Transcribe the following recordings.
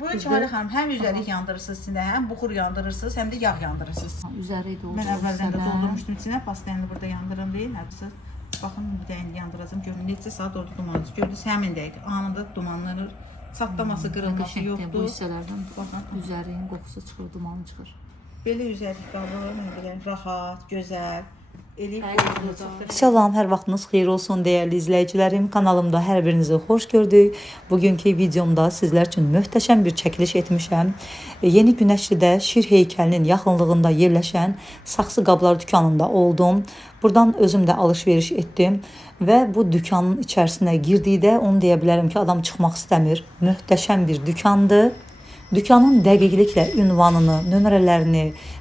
Bu Cəmalə xanım, həm üzərik yandırırsınız içində, həm buxur yandırırsınız, həm də yağ yandırırsınız. Üzəri doldurur. Mən əvvəldən də doldurmuşdum içinə, pastanı burada yandırım deyil, hədisi. Baxın, bir dəyini yandıracağım, görün neçə saat orada dumanı. Gördünüz, həmin dəqiq, anında dumanlanır. Çatlaması, qırılması yoxdur. Bu hissələrdən üzəriyin qoxusu çıxır, dumanı çıxır. Belə üzərik qabı, rahat, gözəl. Salam, hər vaxtınız xeyir olsun dəyərli izləyicilərim. Kanalımda hər birinizi xoş gördük. Bugünkü videomda sizlər üçün möhtəşəm bir çəkiliş etmişəm. Yeni Günəşlidə Şir heykəlinin yaxınlığında yerləşən saxsı qablar dükanında oldum. Buradan özüm də alış-veriş etdim və bu dükanın içərisinə girdikdə onu deyə bilərəm ki, adam çıxmaq istəmir. Möhtəşəm bir dükandır. Dükkanın dəqiqliklə ünvanını, nömrələrini,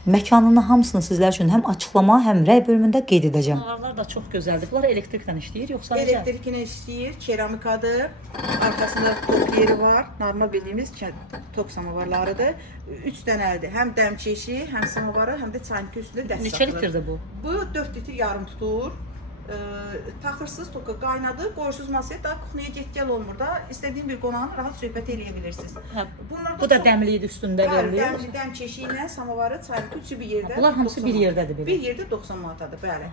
məkanını hamısını sizlər üçün həm açıqlama, həm rəy bölümündə qeyd edəcəm. Bunlar da çox gözəldir. Bunlar elektriklə işləyir, yoxsa elektriklə işləyir, keramikadır. Arkasında tok yeri var. Normal bildiyimiz tok samovarlarıdır. 3 dənəlidir. Həm dəmçeşi, həm samovarı, həm də çaynik üstündə dəst saxlayır. Neçə litrdir bu? Bu 4 litr yarım tutur. Taxırsız, toka qaynadı, qoyursuz masaya, daha kuxniyə get-gəl olmur da, istədiyin bir qonağın rahat söhbət eləyə bilirsiniz. Bu da dəmliydi üstündə verilir. Dəm çeşi ilə samovarı, çaynik üçü bir yerdə. Bunlar hamısı bir yerdədir belə. Bir yerdə 90 manatadır, bəli.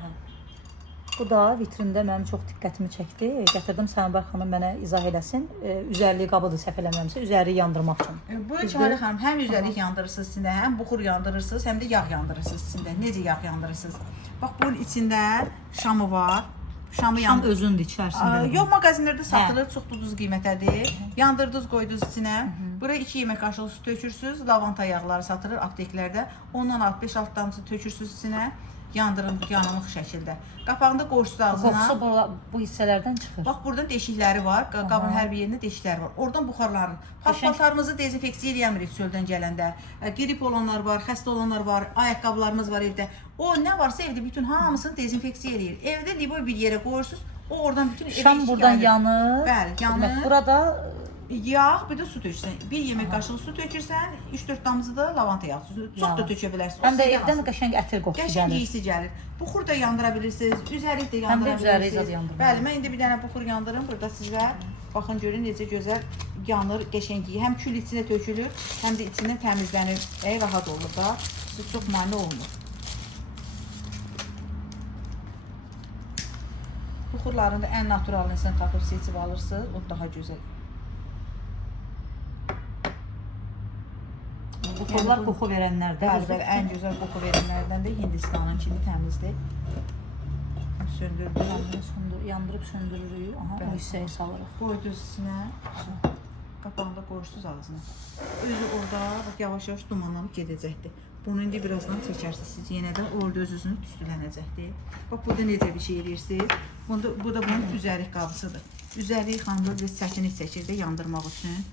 Bu da vitrində mənim çox diqqətimi çəkdi. Gətirdim Səməbər xanım mənə izah eləsin. Üzərlik qabıdır səhv eləmirəmsə, üzəriyi yandırmaq üçün. Bu Cəmalə xanım, həm üzərlik yandırırsınız içində, həm buxur yandırırsınız, həm də yağ yandırırsınız içində. Necə yağ yandırırsınız? Bax, bunun içində şamı var. Şam özündür içərisində. Yox, mağazinlərdə satılır, çox ucuz qiymətədir. Yandırdınız, qoydunuz içinə. Buraya 2 yemək qaşığı su tökürsünüz. Lavanta yağları satılır apteklərdə. Ondan 5-6 damcı tökürsünüz içinə. Yandırın yanılıq şəkildə. Qapağında qoyursuz ağzına. Qoxusu bu hissələrdən çıxır. Bax, burada deşikləri var. Qabın hər bir yerində deşikləri var. Oradan buxarlanır. Paltarımızı dezinfeksiya eləmirik çöldən gələndə. Qrip olanlar var, xəstə olanlar var, ayaqqabılarımız var evdə. O nə varsa evdə bütün hamısını dezinfeksiya eləyir. Evdə liboy bir yerə qoyursunuz. O oradan bütün evə şam buradan yanır. Bəli, yanır. Burada yağ, bir də su tökürsən. Bir yemək qaşığı su tökürsən, 3-4 damcı da lavanta yağı. Çox da tökə bilərsiniz. Həm də evdən qəşəng ətir qoxusu gəlir. Qəşəng iyisi gəlir. Buxur da yandıra bilirsiniz, üzərik də yandıra bilirsiniz. Bəli, mən indi bir dənə buxur yandırım. Burada sizə baxın görün necə gözəl yanır, qəşəng iyi. Həm kül içinə tökülür, həm də içindən təmizlənir. Rahat olur da. Siz çox mane olmur. Buxurların da ən naturalını sən tapıb seçib alırsınız, o daha gözəl. Buxurlar qoxu verənlərdən. Bəli, ən gözəl qoxu verənlərdən də Hindistanın kimi təmizdir. Söndürdük. Yandırıb söndürürük. Aha, o hissəyi salırıq. Qoydunuz içinə, qapağında qoyursuz ağzına. Özü orada yavaş-yavaş dumanlanıb gedəcəkdir. Bunu indi birazdan çəkərsiniz. Siz yenə də orada öz-özünü tüstülənəcəkdir. Bax, burada necə bir şey edirsiniz. Bu da bunun üzərik qabısıdır. Üzərik xanımda biz çəkinlik çəkir də yandırmaq üçün.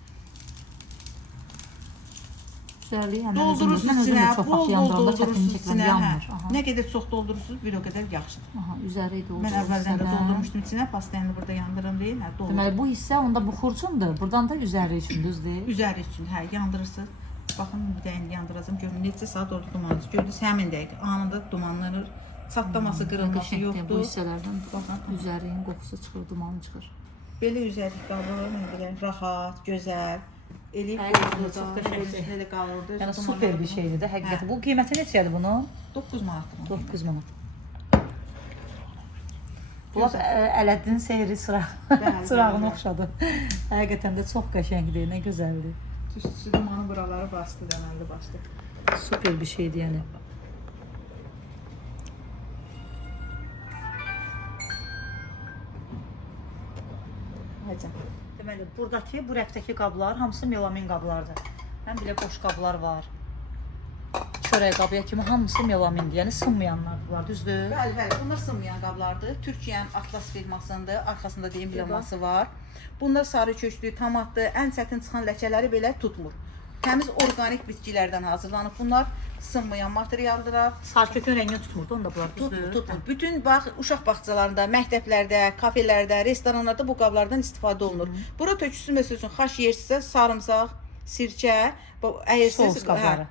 Doldurursunuz içinə, bol doldurursunuz içinə. Nə qədər çox doldurursunuz, bir o qədər yaxşıdır. Üzəri doldurursunuz. Mən əvvəldən də doldurmuşdum içinə, pastanı burada yandırım deyil. Deməli, bu hissə onda buxur üçündür, buradan da üzəri üçün, düzdür? Üzəri üçün, yandırırsınız. Baxın, bir dəyini yandıracağım, görün neçə saat orada dumanı. Gördünüz, həmin dəqiq, anında dumanlanır. Çatlaması, qırılması yoxdur. Bu hissələrdən üzəriyin qoxusu çıxır, dumanı çıxır. Belə üzərlik qabı, rahat, gözəl. Eləyib qoyulacaq, qalırdı. Yəni, super bir şeydir də, həqiqətən. Bu qiyməti neçədir bunun? 9 manatdır. 9 manat. Bu, Ələddin seyri sırağını oxşadı. Həqiqətən də çox qəşəngdir, nə gözəldir. Tüstüsü dumanı buraları bastı, deməli bastı. Super bir şeydir, yəni. Deməli, buradakı, bu rəfdəki qablar hamısı melamin qablardır. Həm belə boş qablar var. Çörək qabıya kimi hamısı melamindir, yəni sınmayanlar var, düzdür? Bəli, bəli, bunlar sınmayan qablardır. Türkiyənin Atlas firmasındır, arxasında deyim bilaması var. Bunlar sarı köklü, tamatlı, ən çətin çıxan ləkələri belə tutmur. Təmiz organik bitkilərdən hazırlanıb. Bunlar sınmayan materialdırar. Sarıkökün rəngini tutmurdu, onda bunlar düzdür? Tutmur. Bütün uşaq bağçalarında, məktəblərdə, kafelərdə, restoranlarda bu qablardan istifadə olunur. Bura tökürsünüz, məsəl üçün, xaş yersinizsə, sarımsaq, sirkə,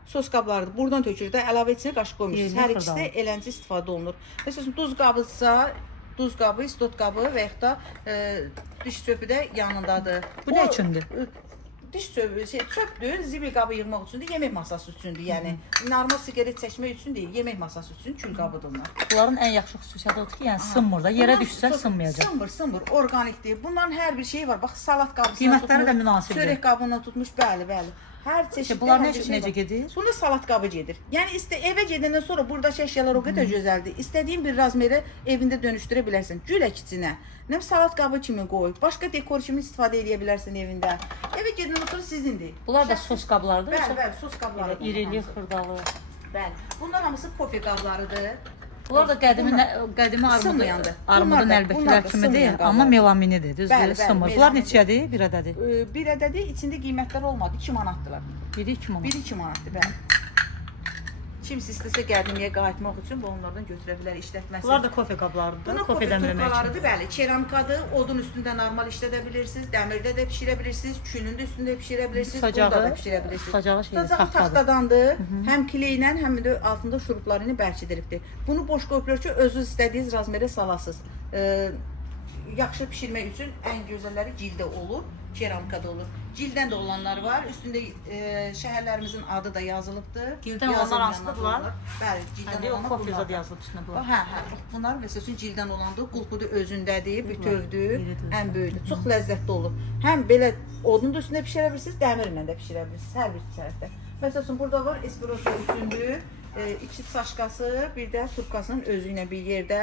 sos qablarıdır. Buradan tökür də, əlavə içinə qaşıq qoymuşsunuz. Hər ikisi də eləncə istifadə olunur. Məsəl üçün, duz qabıdırsa, duz qabı, istot qabı və yaxud da diş çöpü də yanındadır. Bu nə üçündür? diş çöpdür, zibil qabı yığmaq üçündür, yemək masası üçündür. Yəni normal siqaret çəkmək üçün deyil, yemək masası üçün kül qabıdır onlar. Bunların ən yaxşı xüsusiyyəti odur ki, yəni sınmır da, yerə düşsə sınmayacaq. Sınmır, organikdir. Bunların hər bir şeyi var. Bax, salat qabısına Qiymətləri də münasibdir. Çörək qabına tutmuş, bəli. Hər çeşid. Bunlar necə gedir? Bunda salat qabı gedir. Yəni evə gedəndən sonra buradakı əşyalar o qədər gözəldir. İstədiyin bir razmerə evində dönüşdürə bilərsən. Gül əkicinə, nə salat qabı kimi qoy, başqa dekor kimi istifadə edə bilərsən evində. Evə gedəndən sonra sizindir. Bunlar da sos qablarıdır. Bəli, sos qablarıdır. İrili, xırdalı. Bəli. Bunlar hamısı pofe qablarıdır. Bunlar da qədimi armudun əlbəkilər kimidir, amma melaminidir, düzdür, sınmır. Bunlar neçədir? Bir ədədir. Bir ədədi içində qiymətlər olmadı, 2 manatdırlar. Biri 2 manat. Biri 2 manatdır, bəli. Kimsə istəsə qədimiyə qayıtmaq üçün bu onlardan götürə bilər, işlətməsi. Bunlar da kofe qablarıdır. Bunlar kofe turkalarıdır, bəli. Keramikadır, odun üstündə normal işlədə bilirsiniz, dəmirdə də bişirə bilirsiniz, külün də üstündə bişirə bilirsiniz, burada da bişirə bilirsiniz. Sacağı taxtadandır, həm kileylə, həm də altında şurupları ilə bərkidiribdir. Bunu boş qoyublar ki, özünüz istədiyiniz razmerə salasınız. Yaxşı bişirmək üçün ən gözəlləri cildə olur, keramikada olur. Cildən də olanlar var. Üstündə şəhərlərimizin adı da yazılıbdır. Cildən olanlar hansıdırlar? Bəli, cildən olanlar bunlar. Yazılıb üstünə bunlar. Hə. Bunlar məsələn cildən olandır, qulpudur özündədir, bütövdür, ən böyükdür. Çox ləzzətli olur. Həm belə odun da üstündə bişirə bilirsiniz, dəmirlə də bişirə bilirsiniz hər bir tərəfdə. Məsələn burada var espresso üçündür, 2 çaşkası, bir də turkasının özü ilə bir yerdə.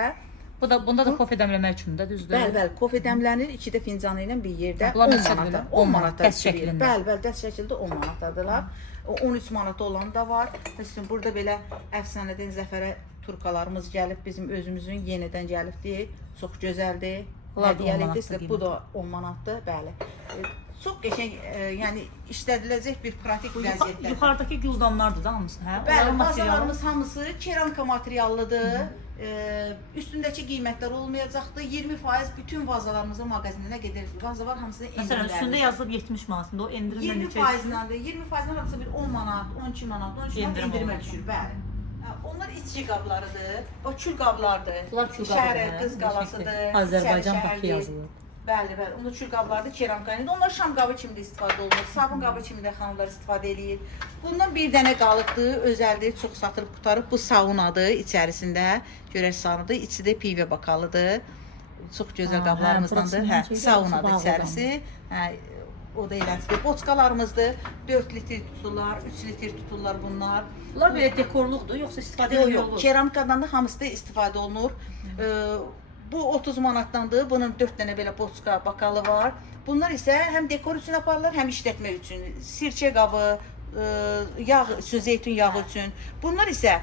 Bunda da kofe dəmləmək üçün də düzdür? Bəli, kofe dəmlənir 2 də fincanı ilə bir yerdə. Bunlar nə şəkildə? 10 manata. Dəst şəklində. Bəli, dəst şəkildə 10 manatdadırlar. 13 manata olan da var. Məsələn, burada belə əfsanədən zəfərə turkalarımız gəlib, bizim özümüzün yenidən gəlibdir. Çox gözəldir. Hədiyyəlikdir. Bu da 10 manatdır, bəli. Çox qəşəng, yəni işlədiləcək bir pratik vəziyyətdə. Yuxarıdakı güldanlardır da hamısı, hə? Bəli, vazalarımız hamısı keramika materiallıdır. Üstündəki qiymətlər olmayacaqdır. 20% bütün vazalarımıza mağazinə gedir. Vaza var hamısı endirimlərdir. Məsələn, üstündə yazılıb 70 manatında, o endirimlə 20%-dən 20%-dən hardasa bir 10 manat, 12 manat, 13 manat endirimə düşür, bəli. Onlar içki qablarıdır, o kül qablardır. Bunlar kül qablarıdır. Şəhər qız qalasıdır. Azərbaycan Bakı yazılır. Bəli. Onlar kül qablardır, keramika. Onlar şam qabı kimi də istifadə olunur, sabun qabı kimi də xanımlar istifadə eləyir. Bundan bir dənə qalıqdır, özəldir, çox satılıb qutarıb. Bu saunadır, içərisində görək saunadır, içi də pivə bakalıdır. Çox gözəl qablarımızdandır. Hə, saunadır içərisi. Hə, o da elədir. Boçkalarımızdır. 4 litr tuturlar, 3 litr tuturlar bunlar. Bunlar belə dekorluqdur, yoxsa istifadə edilir? Yox, keramikadan da hamısı da istifadə olunur. Bu 30 manatdandır. Bunun 4 dənə belə boçka bakalı var. Bunlar isə həm dekor üçün aparılır, həm işlətmək üçün. Sirkə qabı, yağ üçün, zeytun yağı üçün. Bunlar isə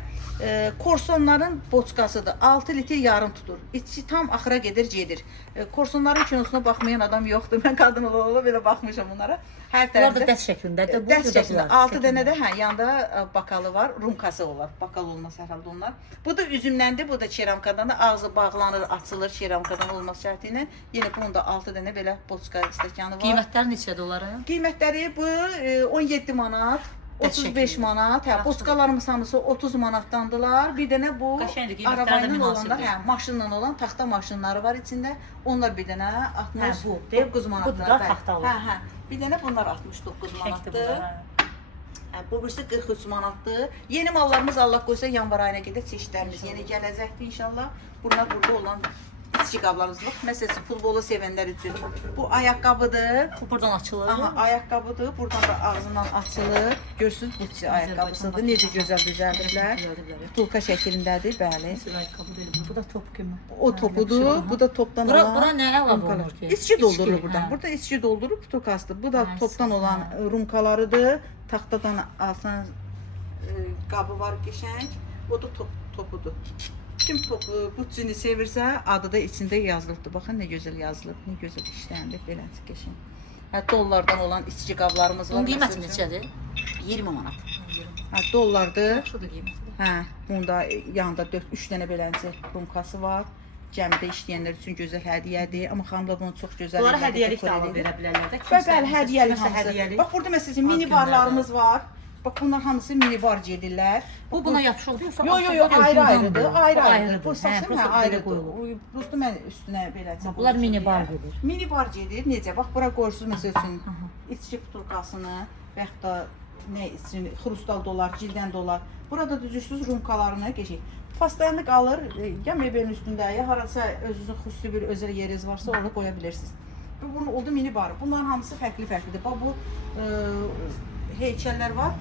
korsonların boçkasıdır. 6 litr yarım tutur. İçi tam axıra gedir. Korsonların kinosuna baxmayan adam yoxdur. Mən qadın ola belə baxmışam bunlara. Hər tərəfdə. Bunlar da dəst şəklindədir. Dəst şəklində. 6 dənə də yanda bakalı var, rumkası olar. Bakal olmaz hər halda onlar. Bu da üzümləndir, bu da keramikadan da ağzı bağlanır, açılır keramikadan olmaz şərti ilə. Yenə bunun da 6 dənə belə boçka stəkanı var. Qiymətləri neçədir onların? Qiymətləri bu 17 manat. 35 manat, hə, boçkalarımız hamısı 30 manatdandılar. Bir dənə bu arabayla olanlar, hə, maşınla olan taxta maşınları var içində. Onlar bir dənə 69 manatdır. Bu da taxta olur. Hə. Bir dənə bunlar 69 manatdır. Bu birisi 43 manatdır. Yeni mallarımız Allah qoysa yanvar ayına qədər çeşidlərimiz yeni gələcəkdir inşallah. Bunlar burada olan içki qablarımızdır. Məsələn, futbolu sevənlər üçün bu ayaqqabıdır. Bu buradan açılır. Aha, ayaqqabıdır. Buradan da ağzından açılır. Görsünüz bu ayaqqabısıdır. Necə gözəl düzəldiblər. Tulka şəklindədir, bəli. Ayaqqabı deyil. Bu da top kimi. O topudur. Bu da topdan olan. Bura nə əlavə olunur ki? İçki doldurulur buradan. Burada içki doldurub tulkasıdır. Bu da topdan olan rumkalarıdır. Taxtadan altına qabı var qəşəng. O da topudur. Kim bu cini sevirsə, adı da içində yazılıbdır. Baxın nə gözəl yazılıb, nə gözəl işlənib, belə qəşəng. Hə, dollardan olan içki qablarımız var. Bunun qiyməti neçədir? 20 manat. Hə, dollardır. Yaxşıdır qiyməti. Hə, bunda yanında 3 dənə beləncə rumkası var. Gəmidə işləyənlər üçün gözəl hədiyyədir. Amma xanımlar bunu çox gözəl Bunlara hədiyyəlik də alıb verə bilərlər də. Bəli, hədiyyəlik hamısı. Bax, burada məsələn mini barlarımız var. Bax bunlar hamısı mini bar edirlər. Bu buna yapışıqdır yoxsa? Yox, ayrı-ayrıdır. Ayrı-ayrıdır. Bu Hə, saçım prosta belə ayrıdır. qoyulur. Prosta mən üstünə beləcə. Bunlar mini bar gedir. Mini bar gedir. Necə? Bax bura qoyursunuz məsəl üçün içki butulkasını və yaxud da nə üçün xrustal dolar, cildən dolar. Burada düzürsüz rumkalarını keçir. Pastayanı qalır ya mebelin üstündə, ya harasa özünüzün xüsusi bir özel yeriniz varsa orada qoya bilirsiniz. Bu bunun oldu mini bar. Bunların hamısı fərqli-fərqlidir. Bax bu heykəllər var.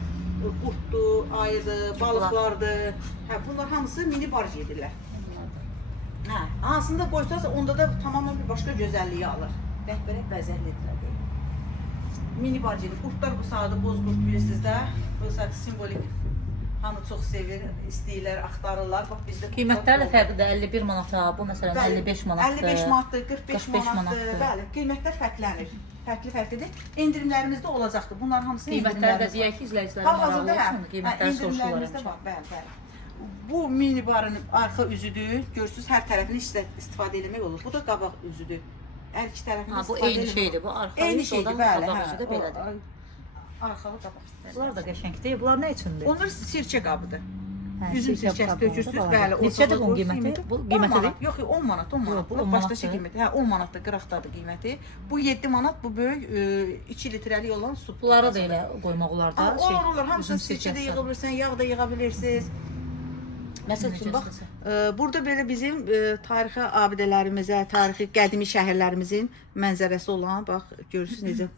Qurtdur, ayıdır, balıqlardır. Hə, bunlar hamısı mini bar edirlər. Hə, hansında qoysanız onda da tamamilə bir başqa gözəlliyi alır. Rəhbərək bəzəklidirlər. Mini bar edir. Qurtlar bu saatı boz qurt bilirsiniz də. Bu saat simvolik. Hamı çox sevir, istəyirlər, axtarırlar. Bax bizdə Qiymətlər də fərqlidir. 51 manata, bu məsələn 55 manatdır. 55 manatdır, 45 manatdır. Bəli, qiymətlər fərqlənir. Fərqli-fərqlidir. Endirimlərimiz də olacaqdır. Bunların hamısı qiymətləri də deyək ki, izləyicilərə maraqlı olsun. Qiymətləri soruşurlar. Bəli. Bu mini barın arxa üzüdür. Görürsüz, hər tərəfini istifadə etmək olur. Bu da qabaq üzüdür. Hər iki tərəfini Bu istifadə eyni şeydir. Bu arxa eyni üzü, şeydir, odan bəli. qabaq üzü də belədir. Arxalı qabaq. Bunlar da qəşəng deyil. Bunlar nə üçündür? Onlar sirkə qabıdır. Hə, Üzüm sirkə sirkəsi qabı tökürsüz, oldu, bəli. Neçədir bunun qiyməti? Bu qiyməti deyil? Yox, 10 manat, 10 manat. Bu başdaşı qiyməti. Hə, 10 manatdır, qıraqdadır qiyməti. Bu 7 manat, bu böyük 2 litrəlik olan su. Bunları da elə qoymaq olar da. Olur, hamısını sirkədə yığa bilirsən, yağ da yığa bilirsiniz. Məsəl üçün, bax, burada belə bizim tarixi abidələrimizə, tarixi qədimi şəhərlərimizin mənzərəsi olan, bax, görürsünüz necə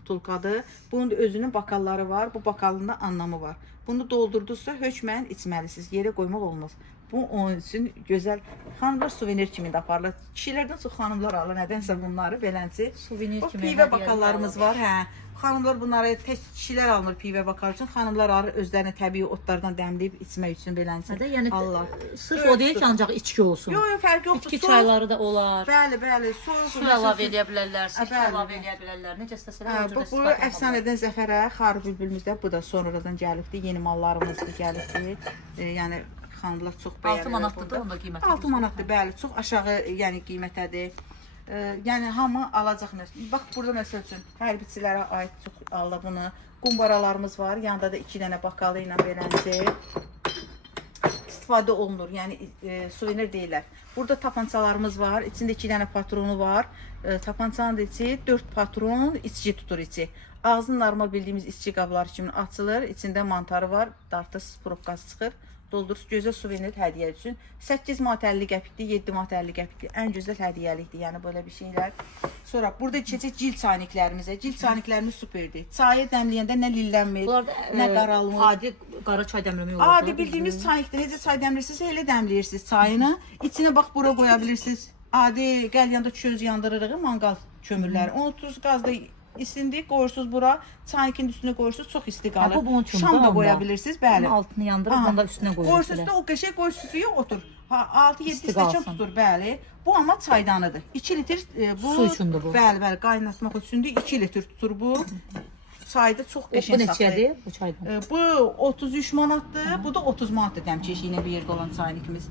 butulkadır. Bunun özünün bakalları var, bu bakalın da anlamı var. Bunu doldurduzsa hökmən içməlisiniz, yerə qoymaq olmaz. Bu onun üçün gözəl, xanımlar suvenir kimi də aparılır. Kişilərdən çox xanımlar alır, nədənsə bunları belənsi. Suvenir kimi. Pivə bakallarımız var, hə. Xanımlar bunları tək kişilər almır pivə bakal üçün. Xanımlar alır özlərini təbii otlardan dəmləyib içmək üçün belənsin. Yəni sırf o deyil ki, ancaq içki olsun. Yox, fərqi yoxdur. İçki çayları da olar. Bəli, bəli. Su əlavə edə bilərlər, sirkə əlavə edə bilərlər. Necə istəsələr o cür bu əfsanədən zəfərə, xarı bülbülümüzdə bu da sonradan gəlibdi. Yeni mallarımız gəlibdi. Yəni xanımlar çox bəyənir. 6 manatdır da onda qiyməti. 6 manatdır, bəli. Çox aşağı, yəni qiymətədir. Yəni hamı alacaq məsəl. Bax burada məsəl üçün hərbiçilərə aid çox aldı bunu. Qumbaralarımız var. Yanında da 2 dənə bakalı ilə belənci istifadə olunur. Yəni suvenir deyirlər. Burada tapançalarımız var. İçində 2 dənə patronu var. Tapançanın da içi 4 patron, içki tutur içi. Ağzını normal bildiyimiz içki qabları kimi açılır. İçində mantarı var. Dartı probkası çıxır. Dolduruz gözəl suvenir hədiyyə üçün. 8 manat 50 qəpikdir, 7 manat 50 qəpikdir. Ən gözəl hədiyyəlikdir, yəni belə bir şeylər. Sonra burada keçək cil çayniklərimizə. Cil çayniklərimiz superdir. Çayı dəmləyəndə nə lillənmir, nə qaralmır. Adi qara çay dəmləmək olar. Adi bildiyimiz çaynikdə necə çay dəmləyirsiniz, elə dəmləyirsiniz çayını. İçinə bax bura qoya bilirsiniz. Adi qəlyanda çöz yandırırıq, manqal kömürləri. Onu tuz qazda İstindi, qoyursunuz bura, çaynikin üstünə qoyursunuz, çox isti qalır. Şam da qoya bilirsiniz, bəli. Altını yandırıb, bunu da üstünə qoyursunuz. Qoyursunuz da o qəşəng qoyursunuz, otur. 6-7 istəkan tutur, bəli. Bu amma çaydanıdır. 2 litr bu. Su üçündür bu. Bəli, bəli, qaynatmaq üçündür. 2 litr tutur bu. Çayda çox qəşəng saxlayır. Bu neçədir bu çaydan? Bu 33 manatdır, bu da 30 manatdır dəm çeşiyinə bir yerdə olan çaynikimiz.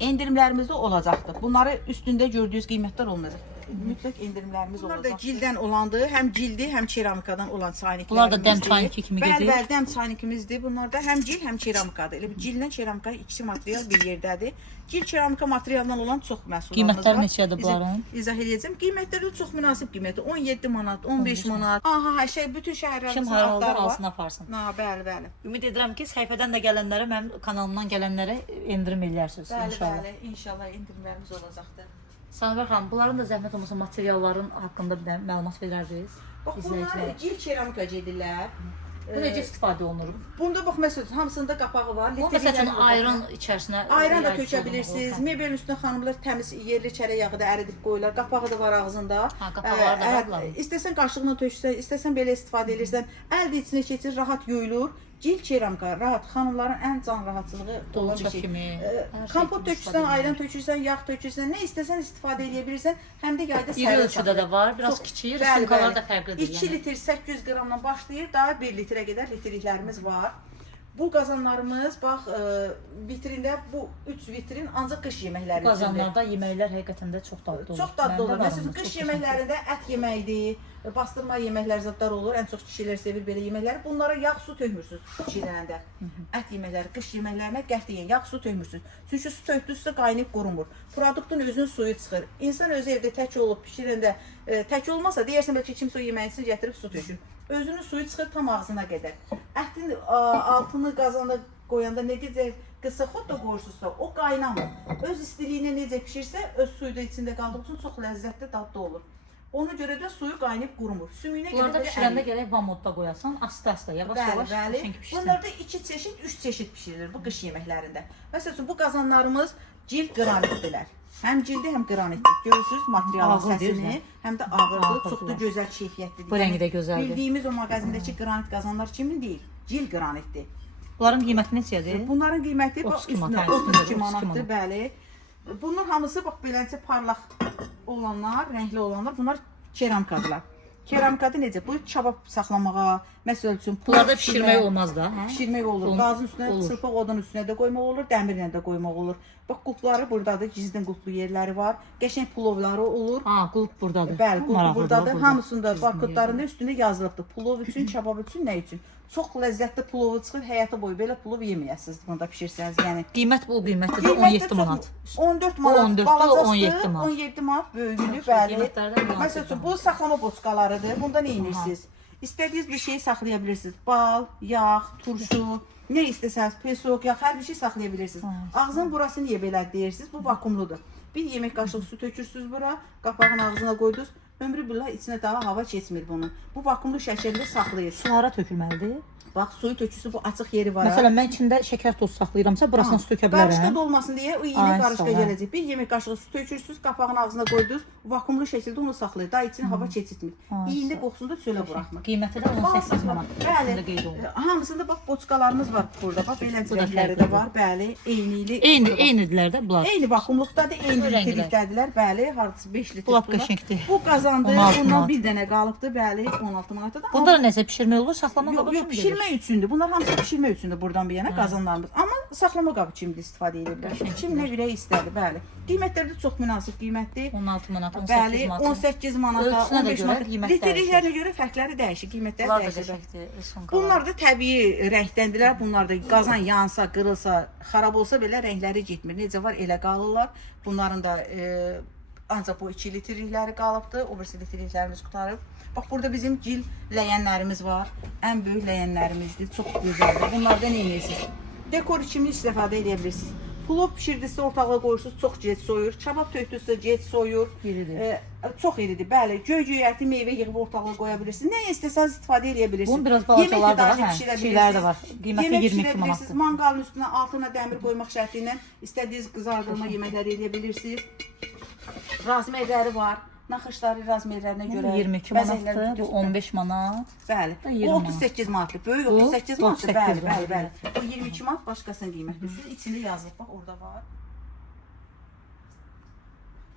Endirimlərimiz də olacaqdır. Bunları üstündə gördüyünüz qiymətlər olmayacaq. Mütləq endirimlərimiz olacaq. Bunlar da cildən olandır, həm cildi, həm keramikadan olan çayniklərimizdir. Bunlar da dəm çayniki kimi gedir. Bəli, dəm çaynikimizdir. Bunlar da həm cil, həm keramikadır. Elə bu cildən keramika ikisi material bir yerdədir. Cil keramika materialından olan çox məhsullarımız var. Qiymətlər neçədir bunların? İzah edəcəm. Qiymətləri çox münasib qiymətdir. 17 manat, 15 manat. Aha, bütün şəhərlərimizin kim haralda alsın aparsın. Ha, bəli, bəli. Ümid edirəm ki, səhifədən də gələnlərə, mənim kanalımdan gələnlərə endirim eləyərsiniz inşallah. Bəli, inşallah endirimlərimiz olacaqdır. Sanvar xanım, bunların da zəhmət olmasa materialların haqqında məlumat verərdiniz. Bax, bunlar cil keramika edirlər. Bu necə istifadə olunur? Bunda bax məsələn hamısında qapağı var. Məsəl üçün ayran içərisinə ayran da tökə bilirsiniz. Mebelin üstünə xanımlar təmiz yerli çərək yağı da əridib qoyurlar. Qapağı da var ağzında. Ha, qapaqları da var. İstəsən qaşıqla töksən, istəsən belə istifadə edirsən, əl də içinə keçir, rahat yuyulur. Cil keramika rahat, xanımların ən can rahatçılığı olan bir şey. Kompot tökürsən, ayran tökürsən, yağ tökürsən, nə istəsən istifadə edə bilirsən. Həm də yayda İri ölçüdə də var, biraz kiçik, sumkalar da fərqlidir. 2 litr 800 qramdan başlayır, daha 1 litrə qədər litrliklərimiz var. Bu qazanlarımız bax vitrində bu 3 vitrin ancaq qış yeməkləri üçündür. Qazanlarda yeməklər həqiqətən də çox dadlı olur. Çox dadlı olur. Məsələn, qış yeməklərində ət yeməkdir, bastırma yeməklər zadlar olur. Ən çox kişilər sevir belə yeməkləri. Bunlara yağ, su tökmürsünüz pişirəndə. Ət yeməkləri, qış yeməklərinə qətiyyən yağ, su tökmürsünüz. Çünki su tökdünüzsə qaynayıb qurumur. Produktun özünün suyu çıxır. İnsan özü evdə tək olub pişirəndə tək olmasa deyərsən bəlkə kimsə o yeməyin içinə gətirib su tökür. Özünün suyu çıxır tam ağzına qədər. Ətin altını qazanda qoyanda nə gedəcək? Qısa xod da qoyursunuzsa o qaynamır. Öz istiliyinə necə pişirsə, öz suyu da içində qaldığı üçün çox ləzzətli, dadlı olur. Ona görə də suyu qaynayıb qurumur. Sümüyünə görə Bunlarda pişirəndə gərək vamodda qoyasan, asta-asta, yavaş-yavaş pişsin. Bunlarda 2 çeşid, 3 çeşid pişirilir bu qış yeməklərində. Məsələn, bu qazanlarımız cild qranitdilər. Həm cildi, həm qranitdir. Görürsünüz materialın səsini, həm də ağırdır, çox da gözəl keyfiyyətlidir. Bu rəngi də gözəldir. Bildiyimiz o mağazindəki qranit qazanlar kimin deyil? Cild qranitdir. Bunların qiyməti neçədir? Bunların qiyməti 32 manatdır, bəli. Bunlar hamısı bax beləcə parlaq olanlar, rəngli olanlar, bunlar keramikadılar. Keramikadı necə? Bu çabab saxlamağa, məsəl üçün bunlarda pişirmək olmaz da, hə? Pişirmək olur. Qazın üstünə, çırpıq odun üstünə də qoymaq olur, dəmirlə də qoymaq olur. Bax qulpları burdadır, gizlin qulplu yerləri var. Qəşəng pulovları olur. Ha, qulp burdadır. Bəli, qulp burdadır. Hamısında barkodlarında üstündə yazılıbdır. Pulov üçün, çabab üçün, nə üçün? Çox ləzzətli pulovu çıxır, həyatı boyu belə pulov yeməyəsiniz bunda pişirsəniz. Yəni qiymət bu qiymətdir də 17 manat. 14 manat, balacası 17 manat. 17 manat böyüklü, bəli. Məsəl üçün bu saxlama boçqalarıdır. Bunda nə edirsiniz? İstədiyiniz bir şeyi saxlaya bilirsiniz. Bal, yağ, turşu, nə istəsəniz, pesok, yağ, hər bir şey saxlaya bilirsiniz. Ağzın burası niyə belə deyirsiniz? Bu vakuumludur. Bir yemək qaşığı su tökürsünüz bura, qapağın ağzına qoydunuz. Ömrü billah içinə daha hava keçmir bunun. Bu vakuumlu şəkildə saxlayır. Sulara tökülməlidir. Bax, suyu tökürsünüz, bu açıq yeri var. Məsələn, mən içində şəkər tozu saxlayıramsa, burasına su tökə bilərəm. Qarışqa dolmasın deyə o iynə qarışqa gələcək. Bir yemək qaşığı su tökürsünüz, qapağın ağzına qoydunuz, vakuumlu şəkildə onu saxlayır. Daha içinə hava keçirtmir. İyində qoxusunu da çölə buraxmır. Qiyməti də 18 manat. Bəli. Hamısında bax boçqalarımız var burada. Bax belə rəngləri də var. Bəli, eynilik. Eynidirlər də bunlar. Eyni vakuumluqdadır, eyni litrlikdədirlər. Bəli, hardasa 5 litr. Bu lap qəşəngdir. Bu qazandı. Bundan bir dənə qalıbdı. Bəli, 16 manatdır. Bunda da nəsə bişirmək olur, saxlama qabı yox, bişirmək üçündür. Bunlar hamısı pişirmək üçündür buradan bir yana qazanlarımız. Amma saxlama qabı kimi də istifadə edə bilər. Kim nə ürək istədi, bəli. Qiymətləri də çox münasib qiymətdir. 16 manat, 18 bəli, manat. 18 manata, 15 manata. Litrliklərinə görə fərqləri dəyişir, qiymətləri dəyişir. Bunlar da təbii rəngdəndirlər. Bunlar da qazan yansa, qırılsa, xarab olsa belə rəngləri getmir. Necə var, elə qalırlar. Bunların da ancaq bu 2 litrlikləri qalıbdır. O birisi litrliklərimiz qutarıb. Bax, burada bizim gil ləyənlərimiz var. Ən böyük ləyənlərimizdir. Çox gözəldir. Bunlardan nə edirsiniz? Dekor kimi istifadə edə bilirsiniz. Plov pişirdinizsə ortalığa qoyursunuz, çox gec soyur. Çabab tökdünüzsə gec soyur. Çox iridir. Bəli, göy əti, meyvə yığıb ortalığa qoya bilirsiniz. Nə istəsəniz istifadə edə bilirsiniz. Bunun biraz balacalar da var, şeylər də var. Qiyməti 22 manatdır. Manqalın üstünə altına dəmir qoymaq şərti ilə istədiyiniz qızardırma yeməkləri edə bilirsiniz. Razmeyləri var. Naxışları razmeylərinə görə 22 manatdır, bu 15 manat. Bəli. Bu 38 manatlı. Böyük 38 manatdır. Bəli. Bu 22 manat başqasının qiyməti düşür. İçində yazılıb, bax orada var.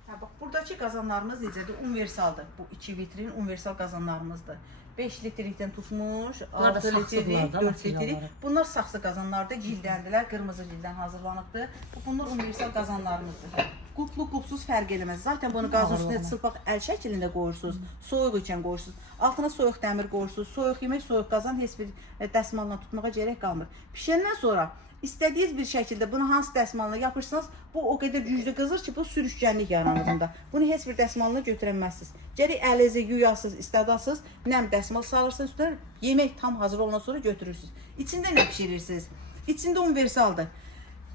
Hə, bax buradakı qazanlarımız necədir? Universaldır. Bu 2 vitrin universal qazanlarımızdır. 5 litrlikdən tutmuş, 6 litrlik, 4 litrlik. Bunlar saxsı qazanlardır, cildəndirlər, qırmızı cildən hazırlanıbdır. Bunlar universal qazanlarımızdır. Qulplu, qulpsuz fərq eləməz. Zaten bunu qazın üstünə çılpaq əl şəklində qoyursunuz, soyuq ikən qoyursunuz. Altına soyuq dəmir qoyursunuz, soyuq yemək, soyuq qazan heç bir dəsmalla tutmağa gərək qalmır. Pişəndən sonra istədiyiniz bir şəkildə bunu hansı dəsmalla yapırsanız, bu o qədər güclü qızır ki, bu sürüşkənlik yaranır bunda. Bunu heç bir dəsmalla götürəməzsiniz. Gərək əlinizə yuyasınız, istədasınız, nəm dəsmal salırsınız üstünə, yemək tam hazır olandan sonra götürürsünüz. İçində nə pişirirsiniz? İçində universaldır.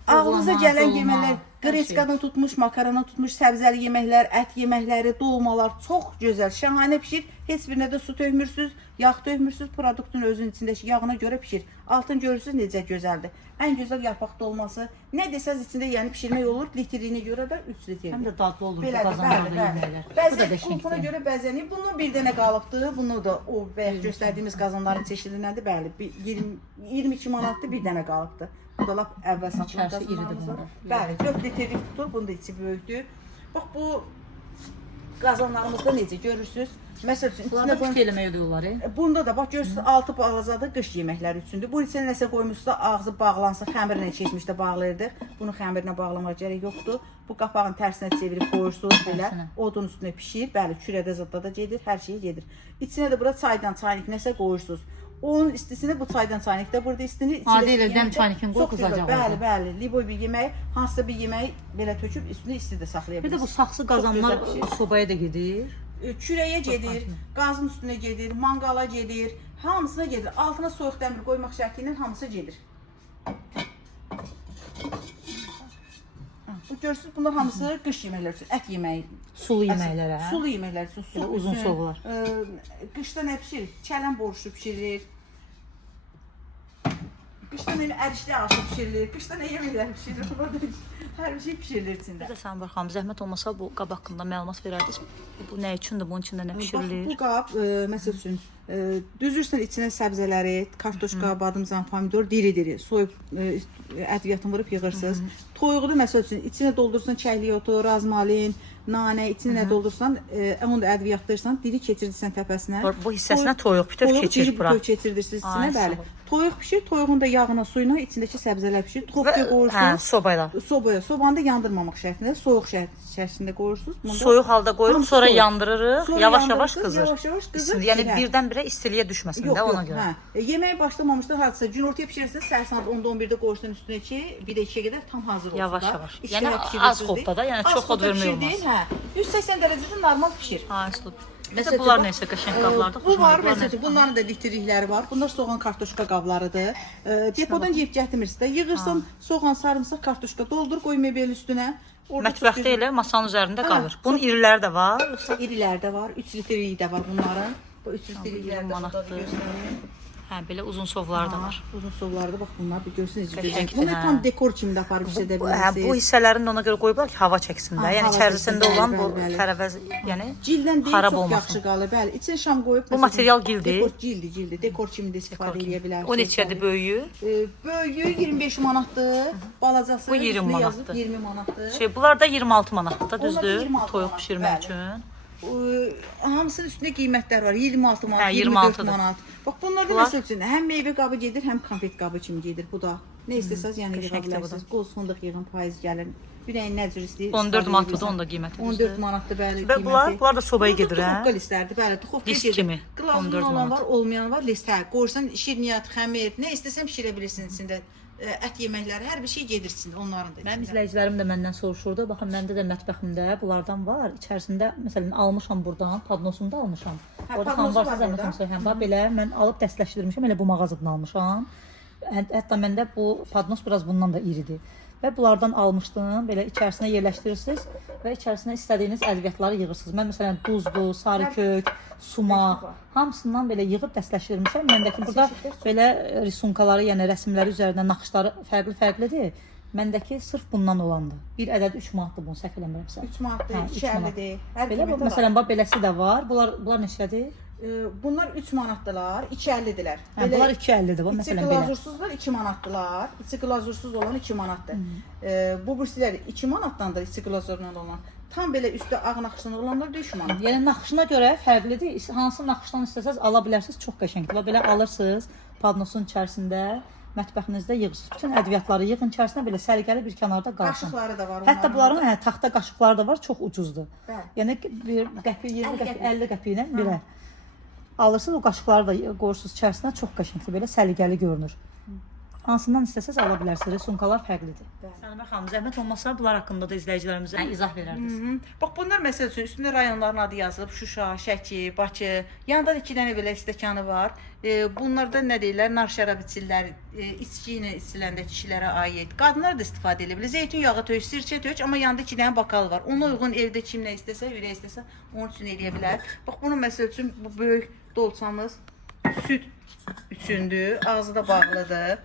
Ağlınıza gələn yeməklər, qreçkadan tutmuş, makarona tutmuş, səbzəli yeməklər, ət yeməkləri, dolmalar çox gözəl, şəhanə pişir. Heç birinə də su tökmürsünüz, yağ tökmürsünüz, produktun özünün içindəki yağına görə pişir. Altın görürsünüz necə gözəldir. Ən gözəl yarpaq dolması. Nə desəz içində yəni pişirmək olur, litrliyinə görə də 3 litrdir. Həm də dadlı olur bu qazanlarda yeməklər. Bəzən qulpuna görə bəzənir. Bunun bir dənə qalıbdır. Bunu da o bayaq göstərdiyimiz qazanların çeşidindəndir. Bəli, 22 manatdır, bir dənə qalıbdır. Bu da lap əvvəl satılan qazanlarımızdır. Bəli, 4 litrlik tutur. Bunun da içi böyükdür. Bax bu qazanlarımızda necə görürsüz? Məsəl üçün Bunlarda içində qış eləmək oluyor. bunda da bax görürsüz altı balacadır qış yeməkləri üçündür. Bu içinə nəsə qoymuşsa ağzı bağlansın, xəmirlə keçmişdə bağlayırdıq. Bunu xəmirlə bağlamağa gərək yoxdur. Bu qapağın tərsinə çevirib qoyursunuz belə. Odun üstünə pişir. Bəli, kürədə zadda da gedir, hər şey gedir. İçinə də bura çaydan çaynik nəsə qoyursunuz. Onun istisini bu çaydan çaynikdə, burada istini Adi eldən çaynikin qoy qızacaq. Bəli, bəli. Liboy bir yemək, hansısa bir yemək belə töküb üstünü isti də saxlaya Bir də bu bilirsiniz. saxsı qazanlar Çox gözəl bir şey. sobaya da gedir. Kürəyə gedir, qazın üstünə gedir, manqala gedir, hamısına gedir. Altına soyuq dəmir qoymaq şəkli ilə hamısı gedir. Bu görürsünüz, bunlar hamısı qış yeməkləri üçün, ət yeməyi. Sulu yeməklərə. Sulu yeməklər üçün, su uzun üçün, soğular. Qışda nə pişirir? Kələm borşu pişirilir. Qışda nə ərişli aşı pişirilir. Qışda nə yeməklər pişirilir? Hər bir şey pişirilir içində. Bir də sən bax xanım, zəhmət olmasa bu qab haqqında məlumat verərdiniz. Bu nə üçündür? Bunun içində nə pişirilir? Bu qab, məsəl üçün, düzürsən içinə səbzələri, kartoşka, badımcan, pomidor diri-diri soyub ədviyyatını vurub yığırsınız. Toyuğunu məsəl üçün içinə doldursan çəkli otu, razmalin, nanə, içinə nə doldursan, onu da ədviyyatdırsan, diri keçirdirsən təpəsinə. Bu hissəsinə toyuq bütöv keçir bura. Toyuq keçirdirsiniz içinə, bəli. Toyuq pişir, toyuğun da yağına, suyuna, içindəki səbzələr pişir. Topluya qoyursunuz. Sobayla. Sobaya, sobanı da yandırmamaq şərtində, soyuq şərtində qoyursunuz. Soyuq halda qoyuruq, sonra yandırırıq, yavaş-yavaş qızır. Yavaş-yavaş qızır. Yəni birdən-birə istiliyə düşməsin də ona görə. Yeməyə başlamamışdan hardasa günortaya bişirirsiniz, səhər saat 10-da 11-də qoyursunuz üstünə ki, 1-də 2-yə qədər tam hazır olsun. Yavaş-yavaş. Yəni az xodda da, yəni çox xod vermək olmaz. Hə, 180 dərəcədə normal pişir. Ha, stop. Məsələn, bunlar nəsə qəşəng qablardır. Bu var, məsələn, bunların da litrlikləri var. Bunlar soğan, kartoşka qablarıdır. Depodan yeyib gətirmirsə də yığırsan, soğan, sarımsaq, kartoşka doldur, qoy mebel üstünə. Mətbəxdə elə masanın üzərində qalır. Bunun iriləri də var. İriləri də var, 3 litrlik də var bunların. Bu 3 litrliklər də göstərir. Hə, belə uzun sovları da var. Uzun sovlarda bax bunlar bir görsünüz. Qəşəngdir, Bunlar hə. tam dekor kimi də aparıb işlədə Hə, bilərsiniz. bu hissələrini də ona görə qoyublar ki, hava çəksin də. Ha, Yəni hava içərisində çəksin, olan bəli, bu bəli. tərəvəz, yəni Cilddən deyil, xarab çox olmasın. yaxşı qalır. Bəli, içinə şam qoyub. Bu material gildir. Dekor cildi. Dekor kimi də istifadə edə bilərsiniz. O neçədir böyüyü? Böyüyü 25 manatdır. Balacası Bu 20 üstünə manatdır. yazıb 20 manatdır. Bunlar da 26 manatdır da, Onlar da düzdür? 26 Toyuq manat, bişirmək bəli. üçün. Hamısının üstündə qiymətlər var. 26 manat, Hə, 24 26-dır. manat. Bax bunlarda Bunlar- məsəl üçün həm meyvə qabı gedir, həm konfet qabı kimi gedir bu da. Nə istəsəz yəni yığa qəşəngdir bu da. bilərsiniz. Qoz fındıq yığın, payız gəlir. Ürəyin nə cür istəyir? 14 istifadə manatdır da edirsən. onda qiyməti. 14 manatdır bəli Və bunlar da sobaya gedir, hə? Duxovka listlərdir, bəli, duxovka List gedir. kimi, Glazurlu 14 olan manat. var, olmayan var, list hə. Qoyursan şirniyyat, xəmir, nə istəsən bişirə bilirsin içində. Ət yeməkləri, hər bir şey gedir içində, onların da Mənim içində. izləyicilərim də məndən soruşurdu. Baxın, məndə də mətbəximdə bunlardan var. İçərisində məsələn almışam burdan, padnosunda almışam. Orada padnosu xan varsa var zəhmət orada. olmasa, həm bax belə mən alıb dəstləşdirmişəm, elə bu mağazadan almışam. Hətta məndə bu padnos biraz bundan da iridir. Və bunlardan almışdım. Belə içərisinə yerləşdirirsiniz və içərisinə istədiyiniz ədviyyatları yığırsınız. Mən məsələn duzlu, sarı kök, sumaq, hamısından belə yığıb dəstləşdirmişəm. Məndəki burada belə risunkaları, yəni rəsmləri üzərindən naxışları fərqli-fərqlidir. Məndəki sırf bundan olandır. Bir ədəd 3 manatdır bunu səhv eləmirəmsə. 3 manatdır, Hə, 3 manat. 2.50-dir. Hər Belə bu qiyməti var. məsələn bax beləsi də var. Bunlar neçədir? Bunlar 3 manatdılar, 2.50-dirlər. Hə, bunlar 2.50-dir bu İçi məsələn belə. glazursuzlar 2 manatdılar. İçi glazursuz olan 2 manatdır. Bu bursilər 2 manatdandır içi glazurla olan. Tam belə üstü ağ naxışlı olanlar da 3 manat. Yəni naxışına görə fərqlidir. Hansı naxışdan istəsəz ala bilərsiniz, çox qəşəngdir. Bax belə alırsınız, padnosun içərisində, mətbəxinizdə yığırsınız. Bütün ədviyyatları yığın içərisinə belə səliqəli bir kənarda qalsın. Qaşıqları da var. Hətta bunların taxta qaşıqları da var, çox ucuzdur. Bəli. Yəni bir qəpik, 20 qəpik, 50 qəpik ilə birə. Alırsınız o qaşıqları da qoyursunuz içərisinə, çox qəşəngdir, belə səliqəli görünür. Hansından istəsəz ala bilərsiniz. Risunkalar fərqlidir. Səlmə xanım, zəhmət olmasa bunlar haqqında da izləyicilərimizə izah verərdiniz. Bax bunlar məsəl üçün üstündə rayonların adı yazılıb. Şuşa, Şəki, Bakı. Yanında da 2 dənə belə stəkanı var. Bunlarda nə deyirlər? Nar şərab içirlər, içki ilə içiləndə kişilərə aid. Qadınlar da istifadə edə bilər. Zeytun yağı tök, sirkə tök, amma yanında 2 dənə bakal var. Ona uyğun evdə kim nə istəsə, ürək istəsə, onun üçün eləyə bilər. Bax bunu məsəl üçün bu böyük dolçamız süd üçündür, ağzı da bağlıdır.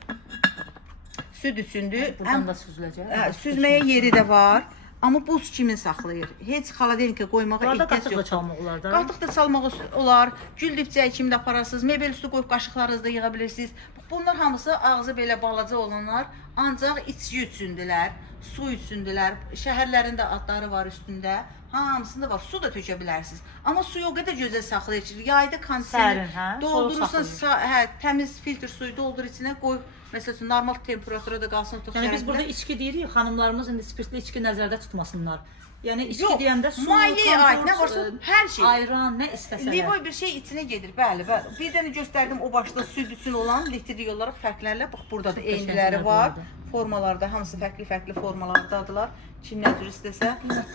Süd üçündür. Buradan da süzüləcək. Süzməyə yeri də var. Amma buz kimi saxlayır. Heç xaladelnikə qoymağa Bunlarda ehtiyac qatıq da yoxdur. çalmaq olar da. Qatıq da çalmaq olar. Gül dibçəyi kimi də apararsınız. Mebel üstü qoyub qaşıqlarınızı da yığa bilirsiniz. Bunlar hamısı ağzı belə balaca olanlar, ancaq içki üçündülər, su üçündülər. Şəhərlərində adları var üstündə. hamısında var. Su da tökə bilərsiniz. Amma suyu o qədər gözəl saxlayır. Yayda Sərin, kondisioner hə? doldurursan, Soyuq hə, təmiz filtr suyu doldur içinə, qoy. Məsələn, normal temperaturada qalsın, tutaq Yəni biz şərablar. burada içki deyirik, xanımlarımız indi spirtli içki nəzərdə tutmasınlar. Yəni içki Yox, deyəndə su, maye, kompot, nə varsa hər şey. ayran, nə istəsələr. Livoy bir şey içinə gedir, bəli. Bir dənə göstərdim o başda süd üçün olan litrli olaraq fərqlərlə. Bax, burada da eyniləri qəşənglər var. burada. Formalarda, hamısı fərqli-fərqli formalardadılar. Kim nə cür istəsə,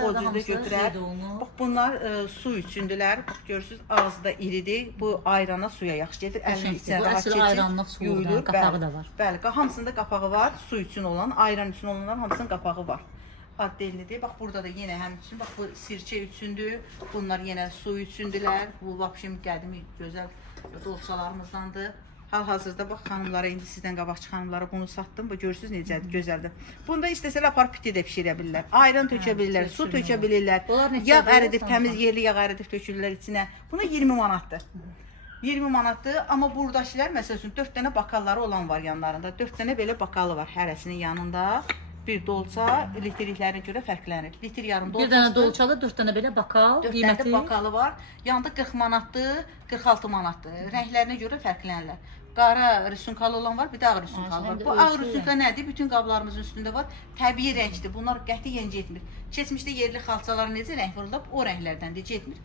o cürdə götürər. Bax, bunlar su üçündülər. Bax, görürsünüz, ağzı da iridir. Bu ayrana, suya yaxşı gedir. Əlin içinə rahat keçir. Bu əsl ayranlıq suyu, qapağı da var. Bəli, hamısında qapağı var. Su üçün olan, ayran üçün olanların hamısının qapağı var. Addellidir. Bax, burada da yenə həmçinin, bax, bu sirçə üçündür. Bunlar yenə su üçündülər. Bu, vəbşim qədimi, gözəl dolçalarımızdandır. Hal-hazırda bax, xanımlara, indi sizdən qabaqçı xanımlara bunu satdım. Bu, görürsünüz necədir, gözəldir. Bunda istəsələr apar piti də pişirə bilirlər. Ayran tökə bilirlər, su tökə bilirlər. Yağ əridib, təmiz yerli yağ əridib tökülürlər içinə. Buna 20 manatdır. 20 manatdır, amma buradakilər, məsəl üçün, 4 dənə bakalları olan var yanlarında. 4 dənə belə bakalı var hərəsinin yanında. Bir dolça litrliklərinə görə fərqlənir. Litr yarım dolçası. Bir dənə dolçada 4 dənə belə bakal, 4 qiyməti dənə bakalı var. Yanında 40 manatdır, 46 manatdır. Rənglərinə görə fərqlənirlər. Qara rüsunkalı olan var, bir də ağ rüsunkalı var. Bu ağ rüsunka nədir? Bütün qablarımızın üstündə var. Təbii rəngdir. Bunlar qətiyyən getmir. Keçmişdə yerli xalçalar necə rəng vurulub, o rənglərdən də getmir.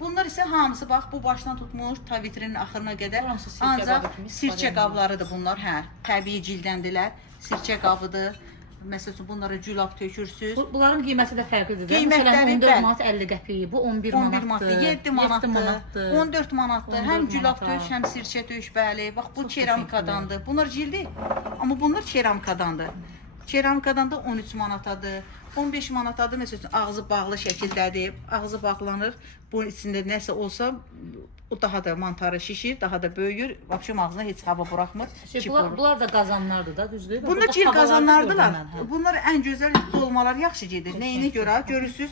Bunlar isə hamısı bax bu başdan tutmuş ta vitrinin axırına qədər ancaq sirçə qablarıdır bunlar. Hə, təbii cildəndilər. Sirçə qabıdır. Məsələn, bunlara cülab tökürsüz. Bunların qiyməti də fərqlidir. Qiymətləri, Məsələn, 14 manat 50 qəpik, bu 11 manatdır, 7 manatdır, 14 manatdır. Həm cülab tök, həm sirçə tök, bəli. Bax, bu keramikadandır. Bunlar cildi, amma bunlar keramikadandır. Keramikadan da 13 manatadır. 15 manatadır. Məsələn, ağzı bağlı şəkildədir. Ağzı bağlanır. Bunun içində nəsə olsa, o daha da mantarı şişir, daha da böyüyür. Vəbşəm ağzına heç hava buraxmır. Bunlar da qazanlardır da, düzdür? Bunlar cil qazanlardılar. Bunlar ən gözəl dolmalar yaxşı gedir. Nəyinə görə? Görürsüz.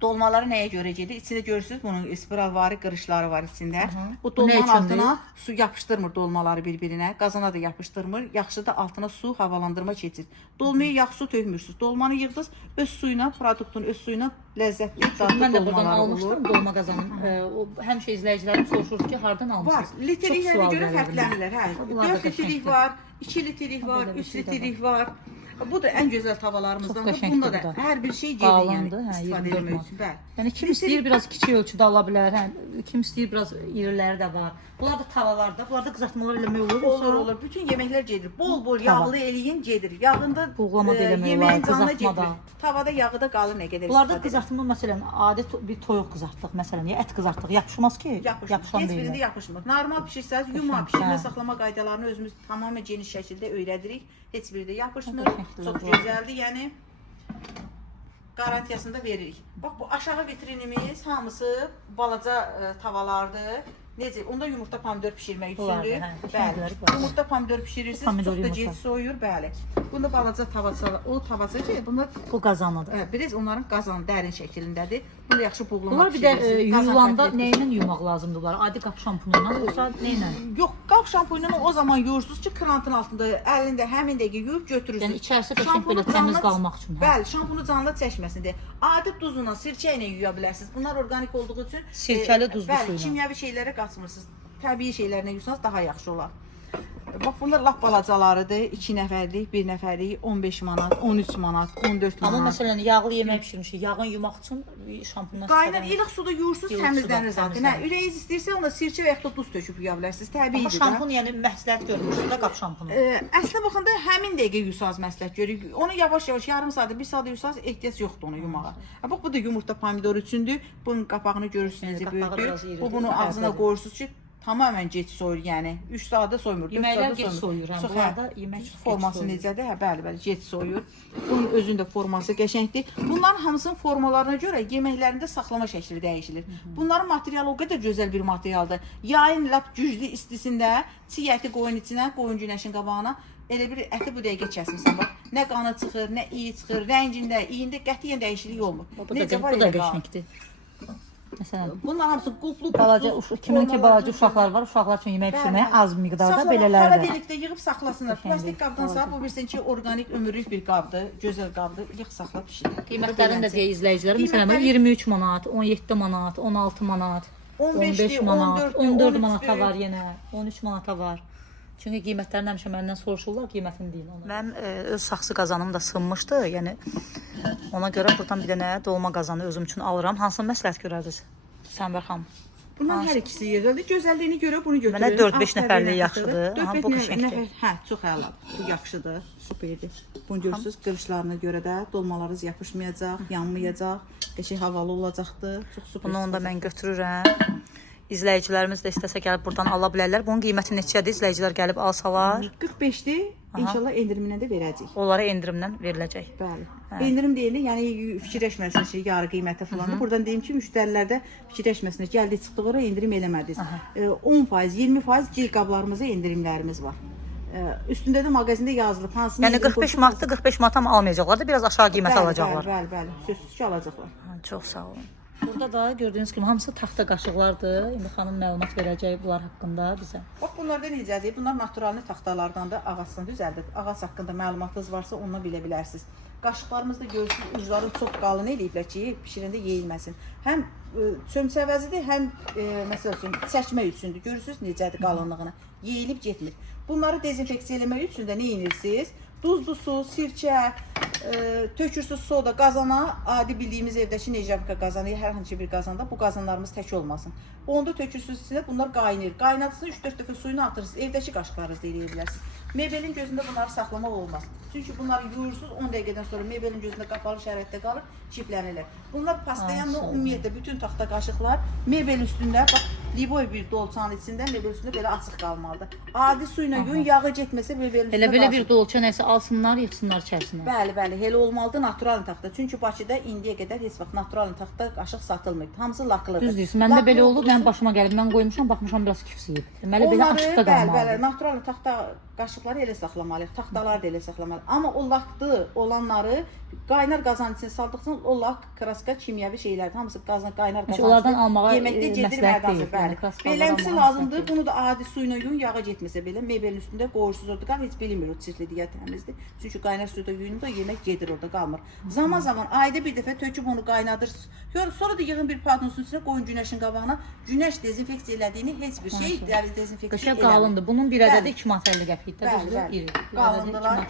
Dolmaları nəyə görə gedir? İçində görürsüz, bunun spiralvari qırışları var içində. O dolmanın altına su yapışdırmır dolmaları bir-birinə. Qazana da yapışdırmır. Yaxşı da altına su havalandırma keçir. Dolmaya yağ su tökmürsünüz. Dolmanı yığdınız, öz suyuna, produktun öz suyuna ləzzətli, dadlı dolmalar olur. Dolma qazanım. Həmişə izləyicilərim soruşur ki, hardan almışsınız? Var. Litrliklərə görə fərqlənirlər. Hə. 4 litrlik var, 2 litrlik var, 3 litrlik var. Bu da ən gözəl tavalarımızdandır. Bunda da hər bir şey gedir, yəni istifadə etmək üçün. Bəli. Yəni kim istəyir biraz kiçik ölçüdə ala bilər, kim istəyir biraz iriləri də var. Bunlar da tavalarda, bunlar da qızartmalar eləmək olur. Olur. Bütün yeməklər gedir. Bol-bol yağlı eləyin gedir. Yağında buğlama da eləmək yeməyin olar, canına qızartmada. getmir. Tavada yağı da qalır nə qədər Bunlarda qızartma məsələn, adi bir toyuq qızartdıq məsələn, ya ət qızartdıq, yapışmaz ki? Yapışan heç birində yapışmır. Normal bişirsəz, yuma bişirmə saxlama qaydalarını özümüz tamamilə geniş şəkildə öyrədirik. Heç biri də yapışmır. Çox gözəldir. Yəni garantiyasını da veririk. Bax bu aşağı vitrinimiz hamısı balaca tavalardır. Necə? Onda yumurta pomidor bişirmək üçündür. Bəli. Yumurta pomidor bişirirsiniz, çox da gec soyuyur, bəli. Bunda balaca tavaçalar, o tavaça ki, bunlar bu qazanıdır. Biraz onların qazanı dərin şəklindədir. Bunu yaxşı buğlama bunlar bir də yuyulanda nə ilə yumaq lazımdır bunlar? Adi qap şampunu ilə yoxsa nə ilə? Yox, qap şampunu ilə o zaman yuyursunuz ki, krantın altında əlində həmin dəqiqə yuyub götürürsünüz. Yəni içərisi qəşəng belə təmiz qalmaq üçün. Bəli, şampunu canlı çəkməsin deyə. Adi duzla, sirkə ilə yuya bilərsiniz. Bunlar organik olduğu üçün sirkəli duzlu suyla. Bəli, kimyəvi şeylərə qaçmırsınız. Təbii şeylərlə yuysanız daha yaxşı olar. Bax bunlar lap balacalarıdır. 2 nəfərlik, 1 nəfərlik 15 manat, 13 manat, 14 manat. Amma məsələn yağlı yemək bişirmişik. Yağın yumaq üçün şampundan qaynar ilıq suda yuyursunuz, təmizlənir zaten. Hə, ürəyiniz istəyirsə onda sirkə və ya da duz töküb yuya bilərsiniz. Təbiidir. Amma şampun yəni məsləhət görmüşsünüz də qap şampunu. Əslində baxanda həmin dəqiqə yusanız məsləhət görürük. Onu yavaş-yavaş yarım saatda, 1 saatda yusanız ehtiyac yoxdur onu yumağa. Bax bu da yumurta pomidor üçündür. Bunun qapağını görürsünüz böyükdür. Bu bunu ağzına qoyursunuz ki, tamamilə gec soyur, yəni 3 saatda soymur, 4 saatda gec soyur. Bunlarda yemək forması necədir? Hə, bəli, gec soyur. Bunun özündə forması qəşəngdir. Bunların hamısının formalarına görə yeməklərində saxlama şəkli dəyişilir. Bunların materialı o qədər gözəl bir materialdır. Yayın lap güclü istisində çiğ əti qoyun içinə, qoyun günəşin qabağına. Elə bir əti bu dəqiqə kəsmirsən, bax. Nə qanı çıxır, nə iyi çıxır, rəngində, iyində qətiyyən dəyişiklik olmur. Necə var elə qəşəngdir. Məsələn, Bunlar hamısı qulplu, balaca kiminki balaca uşaqlar var, uşaqlar üçün yemək pişirməyə az miqdarda belələr var. Xaladelikdə yığıb saxlasınlar. Plastik qabdansa bu bilsin ki, organik ömürlük bir qabdır, gözəl qabdır. Yığ saxla bişir. Qiymətlərini də deyə izləyicilərə. Məsələn, 23 manat, 17 manat, 16 manat, 15 manat, 14 manata var yenə, 13 manata var. Çünki qiymətlərini həmişə məndən soruşurlar, qiymətini deyin ona. Mənim öz saxsı qazanım da sınmışdı. Yəni ona görə burdan bir dənə dolma qazanı özüm üçün alıram. Hansını məsləhət görərdiniz? Sənvər xanım. Bunlar hər ikisi yerdə. Gözəlliyini görə bunu götürün. Mənə 4-5 nəfərlik yaxşıdır. Aha, bu qəşəngdir. Hə, çox əladır. Bu yaxşıdır. Superdir. Bunu görürsüz, qırışlarına görə də dolmalarınız yapışmayacaq, yanmayacaq, qəşəng havalı olacaqdır. Çox super. Bunu onda mən götürürəm. İzləyicilərimiz də istəsə gəlib buradan ala bilərlər. Bunun qiyməti neçədir? İzləyicilər gəlib alsalar 45-dir. İnşallah endirimlə də verəcəyik. onlara endirimlə veriləcək. Bəli. Endirim deyilir, yəni fikirləşməsin ki, yarı qiyməti falan. Buradan deyim ki, müştərilər də fikirləşməsinlər. Gəldi çıxdıqlara endirim eləmədiniz. 10%, 20% gil qablarımıza endirimlərimiz var. Üstündə də mağazində yazılıb. Hansını Yəni 45 manatda 45 manata mı almayacaqlar da biraz aşağı qiymət alacaqlar. Bəli. Sözsüz ki, alacaqlar. Çox sağ olun. Burada da gördüyünüz kimi hamısı taxta qaşıqlardır. İndi xanım məlumat verəcək bunlar haqqında bizə. Bax bunlar da necədir? Bunlar naturalni taxtalardan da ağacdan düzəldib. Ağac haqqında məlumatınız varsa onunla bilə bilərsiniz. Qaşıqlarımızda görürsünüz ucları çox qalın eləyiblər ki, bişirəndə yeyilməsin. Həm çömçəvəzidir, həm məsəl üçün çəkmək üçündür. Görürsünüz necədir qalınlığını. Yeyilib getmir. Bunları dezinfeksiya eləmək üçün də nə edirsiniz? Duzlu su, sirkə, tökürsüz soda qazana, adi bildiyimiz evdəki necavika qazanı, hər hansı bir qazanda bu qazanlarımız tək olmasın. Onda tökürsüz içində bunlar qaynayır. Qaynadısını 3-4 dəfə suyunu atırsınız, evdəki qaşıqlarınızda eləyə bilərsiniz. Mebelin gözündə bunları saxlamaq olmaz. Çünki bunları yuyursunuz, 10 dəqiqədən sonra mebelin gözündə qapalı şəraitdə qalır, çiflənirlər. Bunlar pastayanla ümumiyyətlə bütün taxta qaşıqlar mebel üstündə, bax, liboy bir dolçanın içində mebel üstündə belə açıq qalmalıdır. Adi su ilə yuyun, yağı getməsə mebelin üstündə Elə bir dolça nəsə alsınlar, yığsınlar içərisinə. Bəli, elə olmalıdır naturalni taxta. Çünki Bakıda indiyə qədər heç vaxt naturalni taxta qaşıq satılmır. Hamısı laklıdır. Düz deyirsən. Məndə belə olub, mənim başıma gəlib. Mən qoymuşam, baxmışam biraz kifsiyib. Deməli belə açıqda qalmalıdır. Bəli, naturalni taxta qaşıqları elə saxlamalıyıq, taxtaları da elə saxlamalıyıq. Amma o laklı olanları qaynar qazanın içine saldıqca o lak, kraska, kimyəvi şeylərdir. Hamısı qaynar qazanın onlardan almağa yeməkdə gedirməkdir. Bəli. Beləmsi lazımdır. Bunu da adi su ilə yuyun, yağı getməsə belə mebelin üstündə qoyursunuz orada qal, heç bilmir o çirklidir ya təmizdir. Çünki qaynar suda yuyun da yemək gedir orada qalmır. Zaman ayda bir dəfə töküb onu qaynadırsınız. Sonra da yığın bir padonun üstünə qoyun günəşin qabağına. Günəş dezinfeksiya elədiyini heç bir şey dezinfeksiya eləmir. Qalındır. Bunun bir ədədi 2 manat 50 qəpikdir. Bəli. Qalındılar.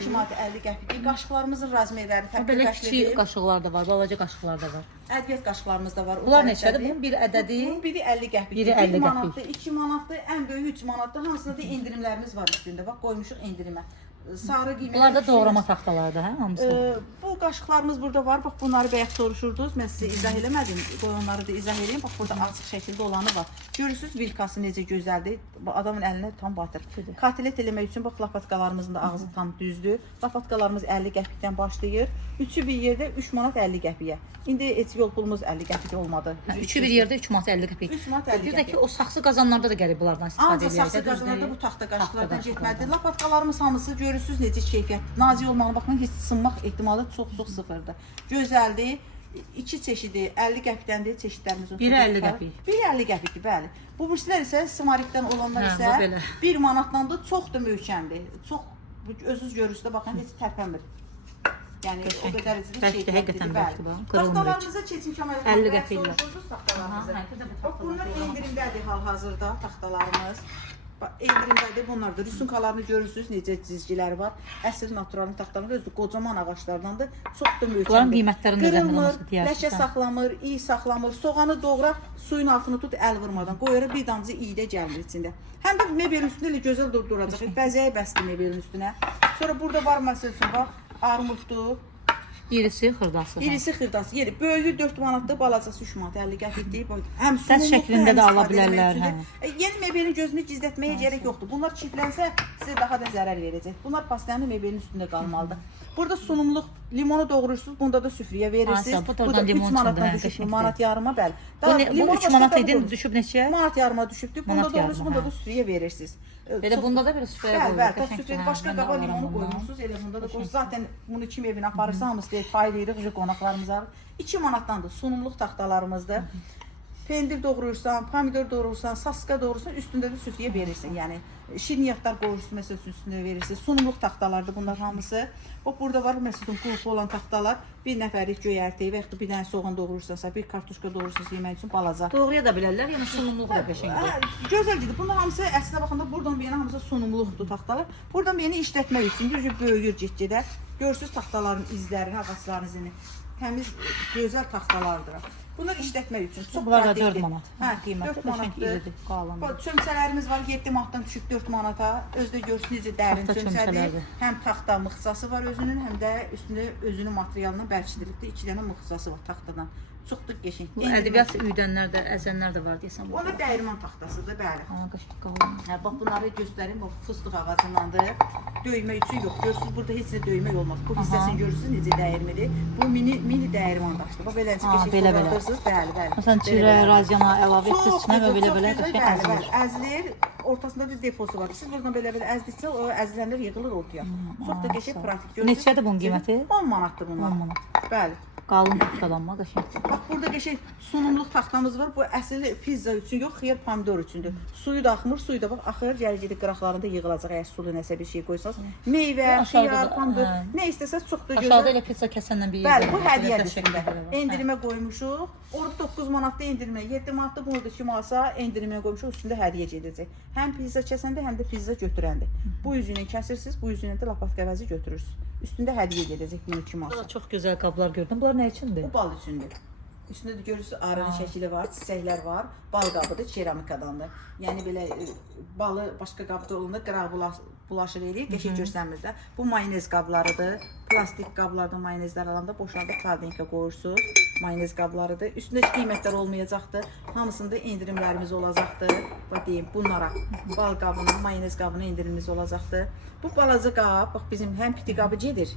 2 manat 50 qəpikdir. Qaşıqlarımızın razmerləri belə kiçik qaşıqlar da var, balaca qaşıqlar da var. Ədviyyat qaşıqlarımız da var. Bunlar neçədir? Bunun bir ədədi? Bunun biri 50 qəpikdir. Biri 50 qəpik. 1 manatdır, 2 manatdır, ən böyük 3 manatdır. Hamısında da endirimlərimiz var üstündə. Bax qoymuşuq endirimə. Sarı qiymətli. Bunlar da doğrama taxtalarıdır, hə? Hamısı. Bu qaşıqlarımız burada var. Bax bunları bayaq soruşurdunuz. Mən sizə izah eləmədim. Qoy onları da izah edeyim. Bax burada açıq şəkildə olanı var. Görürsüz vilkası necə gözəldir. Adamın əlinə tam batır. Katilet eləmək üçün bax lapatkalarımızın da ağzı tam düzdür. Lapatkalarımız 50 qəpikdən başlayır. Üçü bir yerdə 3 manat 50 qəpiyə. İndi heç yol pulumuz 50 qəpik olmadı. Üçü bir yerdə 3 manat 50 qəpik. 3 manat 50 qəpik. Bir də ki o saxsı qazanlarda da gəlib bunlardan istifadə edirlər. Saxsı qazanlarda bu taxta qaşıqlardan getməlidir. Lapatkalarımız hamısı görürsüz necə keyfiyyət. Nazik olmağına baxmayın, heç sınmaq ehtimalı çox sıfırdır. Gözəldir. 2 çeşidi 50 qəpikdəndir çeşidlərimiz. Biri 50 qəpik. Biri 50 qəpikdir, bəli. Bu burslar isə smarikdən olanlar isə 1 manatdandır, çox da möhkəmdir. Çox özünüz görürsüz də baxın heç tərpənmir. Yəni o qədər həqiqətən bəli. Taxtalarımıza keçin kəmərlə 50 qəpiklə. Bax bunlar endirimdədir hal-hazırda taxtalarımız. Endirimdədir bunlar da. Rüsunkalarını görürsünüz necə cizgiləri var. Əsl naturalni taxtalar özü qocaman ağaclardandır. Çox da möhkəmdir. Bunların qiymətlərini qırılmır, ləkə saxlamır, iyi saxlamır. Soğanı doğra, suyun altını tut, əl vurmadan. Qoyara bir damcı iyi də gəlmir içində. Həm də mebelin üstündə elə gözəl duracaq. Bəzəyə bəsdir mebelin üstünə. Sonra burada var məsəl üçün bax, armuddur. İrisi xırdası. İrisi xırdası. Yeri böyüyü 4 manatdır, balacası 3 manat 50 qəpikdir. Həm şəklində də ala bilərlər. Yeni mebelin gözünü gizlətməyə gərək yoxdur. Bunlar çiftlənsə sizə daha da zərər verəcək. Bunlar pastanın mebelin üstündə qalmalıdır. Burada sunumluq limonu doğrayırsınız, bunda da süfrəyə verirsiniz. Bu da 3 manatdan düşüb, manat yarıma bəli. Bu 3 manat idi, düşüb neçəyə? Manat yarıma düşübdür. Bunda doğrayırsınız, bunda da süfrəyə verirsiniz. Belə bunda da bir süfrəyə qoyulur. Bəli, süfrəyə başqa qaba limonu qoymursunuz, elə bunda da qoyursunuz. Zaten bunu kim evinə aparırsa hamısı deyir, paylayırıq qonaqlarımıza. 2 manatdandır, sunumluq taxtalarımızdır. pendir doğrayırsan, pomidor doğrayırsan, saska doğrayırsan, üstündə də süfrəyə verirsən. Yəni şirniyyatlar qoyursun, məsəl üçün üstünə verirsən. Sunumluq taxtalardır bunlar hamısı. Bax burada var məsəl üçün qulpu olan taxtalar. Bir nəfərlik göyərti və yaxud da bir dənə soğan doğrayırsansa, bir kartuşka doğrayırsansa yemək üçün balaca. Doğruya da bilərlər, yəni sunumluq da qəşəngdir. Gözəldir. Bunlar hamısı əslində baxanda buradan bir yana hamısı sunumluqdur taxtalar. Buradan bir yana işlətmək üçün böyüyür get-gedə. Görürsüz taxtaların izlərini, ağacların izini. Təmiz, gözəl taxtalardır. Bunlar işlətmək üçün çox bunlar da pratikdir. 4 manat. Hə, Qiyməti 4 manatdır. Qalan. Çömçələrimiz var 7 manatdan düşüb 4 manata. Özdə görürsünüz necə dərin Taxta çömçədir. çömçələrdir. Həm taxta mıxçası var özünün, həm də üstündə özünün materialından bərkidilibdir. 2 dənə mıxçası var taxtadan. Çox da qəşəng. Bu ədəbiyyat üydənlər də, əzənlər də var deyəsən. Ona dəyirman taxtasıdır, bəli. Ha, qəşəng qalan. Hə, bax bunları göstərim. Bax fıstıq ağacındandır. Döymə üçün yox. Görürsüz burada heç nə döymək olmaz. Bu hissəsini görürsüz necə dəyirmidir. Bu mini dəyirman daşdır. Bax beləcə qəşəng belə. qoyursuz. Bəli, bəli. Məsələn, çirə, raziyana əlavə etdikcə belə qəşəng əzilir. Əzilir. Ortasında bir deposu var. Siz buradan belə əzdikcə o əzilənlər yığılır ortaya. Çox da qəşəng pratik görürsüz. Neçədir bunun qiyməti? 10 manatdır bunlar. 10 manat. Bəli. Qalın taxtalanma qəşəngdir. Bax burada qəşəng sunumluq taxtamız var. Bu əsl pizza üçün yox, xiyar pomidor üçündür. Suyu da axmır, suyu da bax axır, gəl-gedə qıraqlarında yığılacaq əgər sulu nəsə bir şey qoysanız. Meyvə, xiyar, pomidor, nə istəsəz çox da gözəl. Aşağıda elə pizza kəsəndən bir yer. Bəli, bu hədiyyədir üstündə. Endirimə qoymuşuq. Orada 9 manatda endirimə, 7 manatda burada 2 manatsa endirimə qoymuşuq. Üstündə hədiyyə gedəcək. Həm pizza kəsəndə, həm də pizza götürəndə. Bu üzünü kəsirsiniz, bu üzünü də lapatka əvəzi götürürsüz. Üstündə hədiyyə gedəcək 12 manat. Burada çox gözəl qablar gördüm. Bunlar nə üçündür? Bu bal üçündür. Üstündə də görürsüz arının şəkili var, çiçəklər var. Bal qabıdır, keramikadandır. Yəni belə balı başqa qabda olanda qıraq bulaşır eləyir, qəşəng görsənmir də. Bu mayonez qablarıdır. Plastik qablardan mayonezlər alanda boşaldıb xardinka qoyursunuz. Mayonez qablarıdır. Üstündə heç qiymətlər olmayacaqdır. Hamısında endirimlərimiz olacaqdır. Bax deyim, bunlara bal qabına, mayonez qabına endirimimiz olacaqdır. Bu balaca qab, bax bizim həm piti qabı gedir.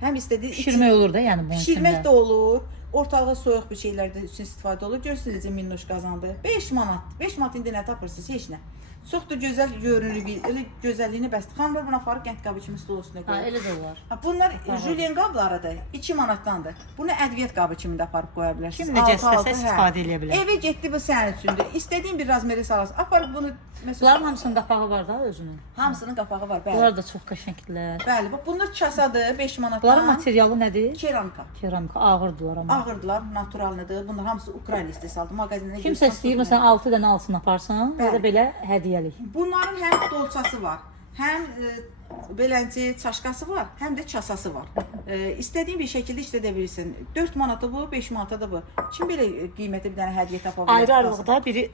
Həm istədiyi Pişirmək olur da, yəni bunun pişirmək içində. də olur. Ortalığa soyuq bir şeylərdə üçün istifadə olur. Görürsünüz necə minnoş qazandı. 5 manat. 5 manat indi nə tapırsınız? Heç nə. Çox da gözəl görünür, elə gözəlliyini bəsdir. Xanımlar buna aparıb qənd qabı kimi stol üstünə Ha, qoyur. elə də olar. Ha, bunlar jülyen qablarıdır. 2 manatdandır. Bunu ədviyyat qabı kimi də aparıb qoya bilərsiniz. Kim necə Altı-altı, istəsə hə. istifadə edə bilər. Evə getdi bu sənin üçündür. İstədiyin bir razmeri salarsın. Aparıb bunu məsələn Bunların hamısının qapağı var da özünün. hamısının qapağı var. Bəli. Bunlar da çox qəşəngdirlər. Bəli, bax bunlar kasadır 5 manatdan. Bunların materialı nədir? keramika. Keramika, ağırdılar amma. Ağırdılar, naturallıdır. Bunlar hamısı Ukrayna istehsalıdır. Mağazinə Kimsə istəyir, məsələn 6 dənə alsın aparsın, ya da Bəli. belə hədiyyəlik. Bunların həm dolçası var, həm beləncə çaşkası var, həm də kasası var. İstədiyin bir şəkildə işlədə bilirsən. 4 manata bu, 5 manata da bu. Kim belə qiymətli bir dənə hədiyyə tapa bilər? Ayrı-ayrılıqda biri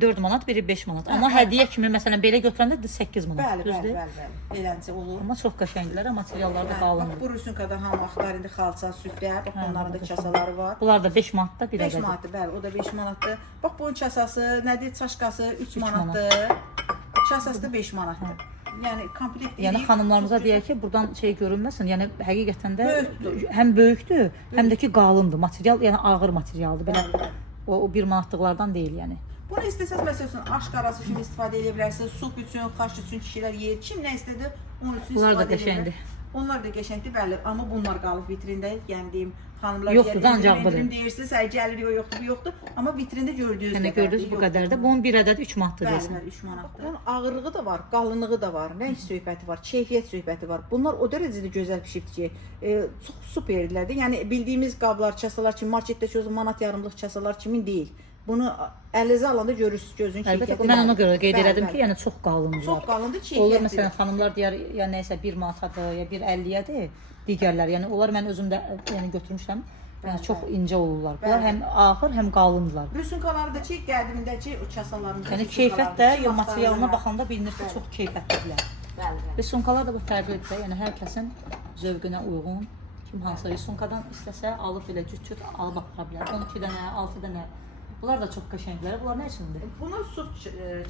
4 manat, biri 5 manat. Amma hədiyyə kimi məsələn belə götürəndə də 8 manat. Bəli, bəli, düzdür? bəli, bəli. Beləncə olur. Amma çox qəşəngdirlər, materialları da Bax qalındır. bu rüsumkada hamı axtar indi xalça, süfrə, bax bunların da kasaları var. Bunlar da 5 manatda bir 5 ədəd. manatdır, bəli, o da 5 manatdır. Bax bunun kasası, nədir? Çaşkası 3 manat. manatdır. Kasası da 5 manatdır. Yəni komplekt Yəni eləyib, xanımlarımıza çox deyək ki, buradan şey görünməsin. Yəni həqiqətən də Böyükdür. həm böyükdür, həm də ki qalındır. Material, yəni ağır materialdır. Belə Bəli, bəli. o 1 manatlıqlardan deyil yəni. Bunu istəsəz məsəl üçün aşqarası kimi istifadə edə bilərsiniz. Sup üçün, xaş üçün kişilər yeyir. Kim nə istədi, onun üçün Bunlar da istifadə edə bilər. qəşəngdir. Onlar da qəşəngdir, bəli. Amma bunlar qalıb vitrində. Yəni deyim, xanımlar Yoxdur da, ancaq budur. deyirsiniz, hər gəlir, yoxdur, bu yoxdur. Amma vitrində gördüyünüz Yəni gördünüz bu qədər də. Bunun bir ədəd 3 manatdır Bəli, deyəsən. bəli, 3 manatdır. Bunun ağırlığı da var, qalınlığı da var, rəng söhbəti var, keyfiyyət söhbəti var. Bunlar o dərəcədə gözəl pişibdir ki, çox superdirlər də. Yəni bildiyimiz qablar, kasalar kimi, marketdəki o manat yarımlıq kasalar kimi deyil. Bunu əlinizə alanda görürsüz gözün Əlbəttə, keyfiyyəti. mən ona görə qeyd Bəli, elədim bəli. ki, yəni çox qalındır. Çox qalındır, Olur keyfiyyətli. məsələn xanımlar deyər ya nəsə 1 manatadır, ya 1.50-yədir. Digərlər, yəni onlar mən özüm də yəni götürmüşəm. Yəni çox incə olurlar. Bunlar Bəli. həm ağır, həm qalındılar. Rüsumkalardakı qədimindəki o kasaların Yəni keyfiyyət də ya materialına baxanda bilinir ki, çox keyfiyyətlidirlər. Bəli, bəli. Risunkalar da bu fərqlidir də, yəni hər kəsin zövqünə uyğun kim hansı risunkadan istəsə alıb belə cüt-cüt alıb apara bilər. 12 dənə, 6 dənə. Bunlar da çox qəşənglər. Bunlar nə üçündür? Bunlar su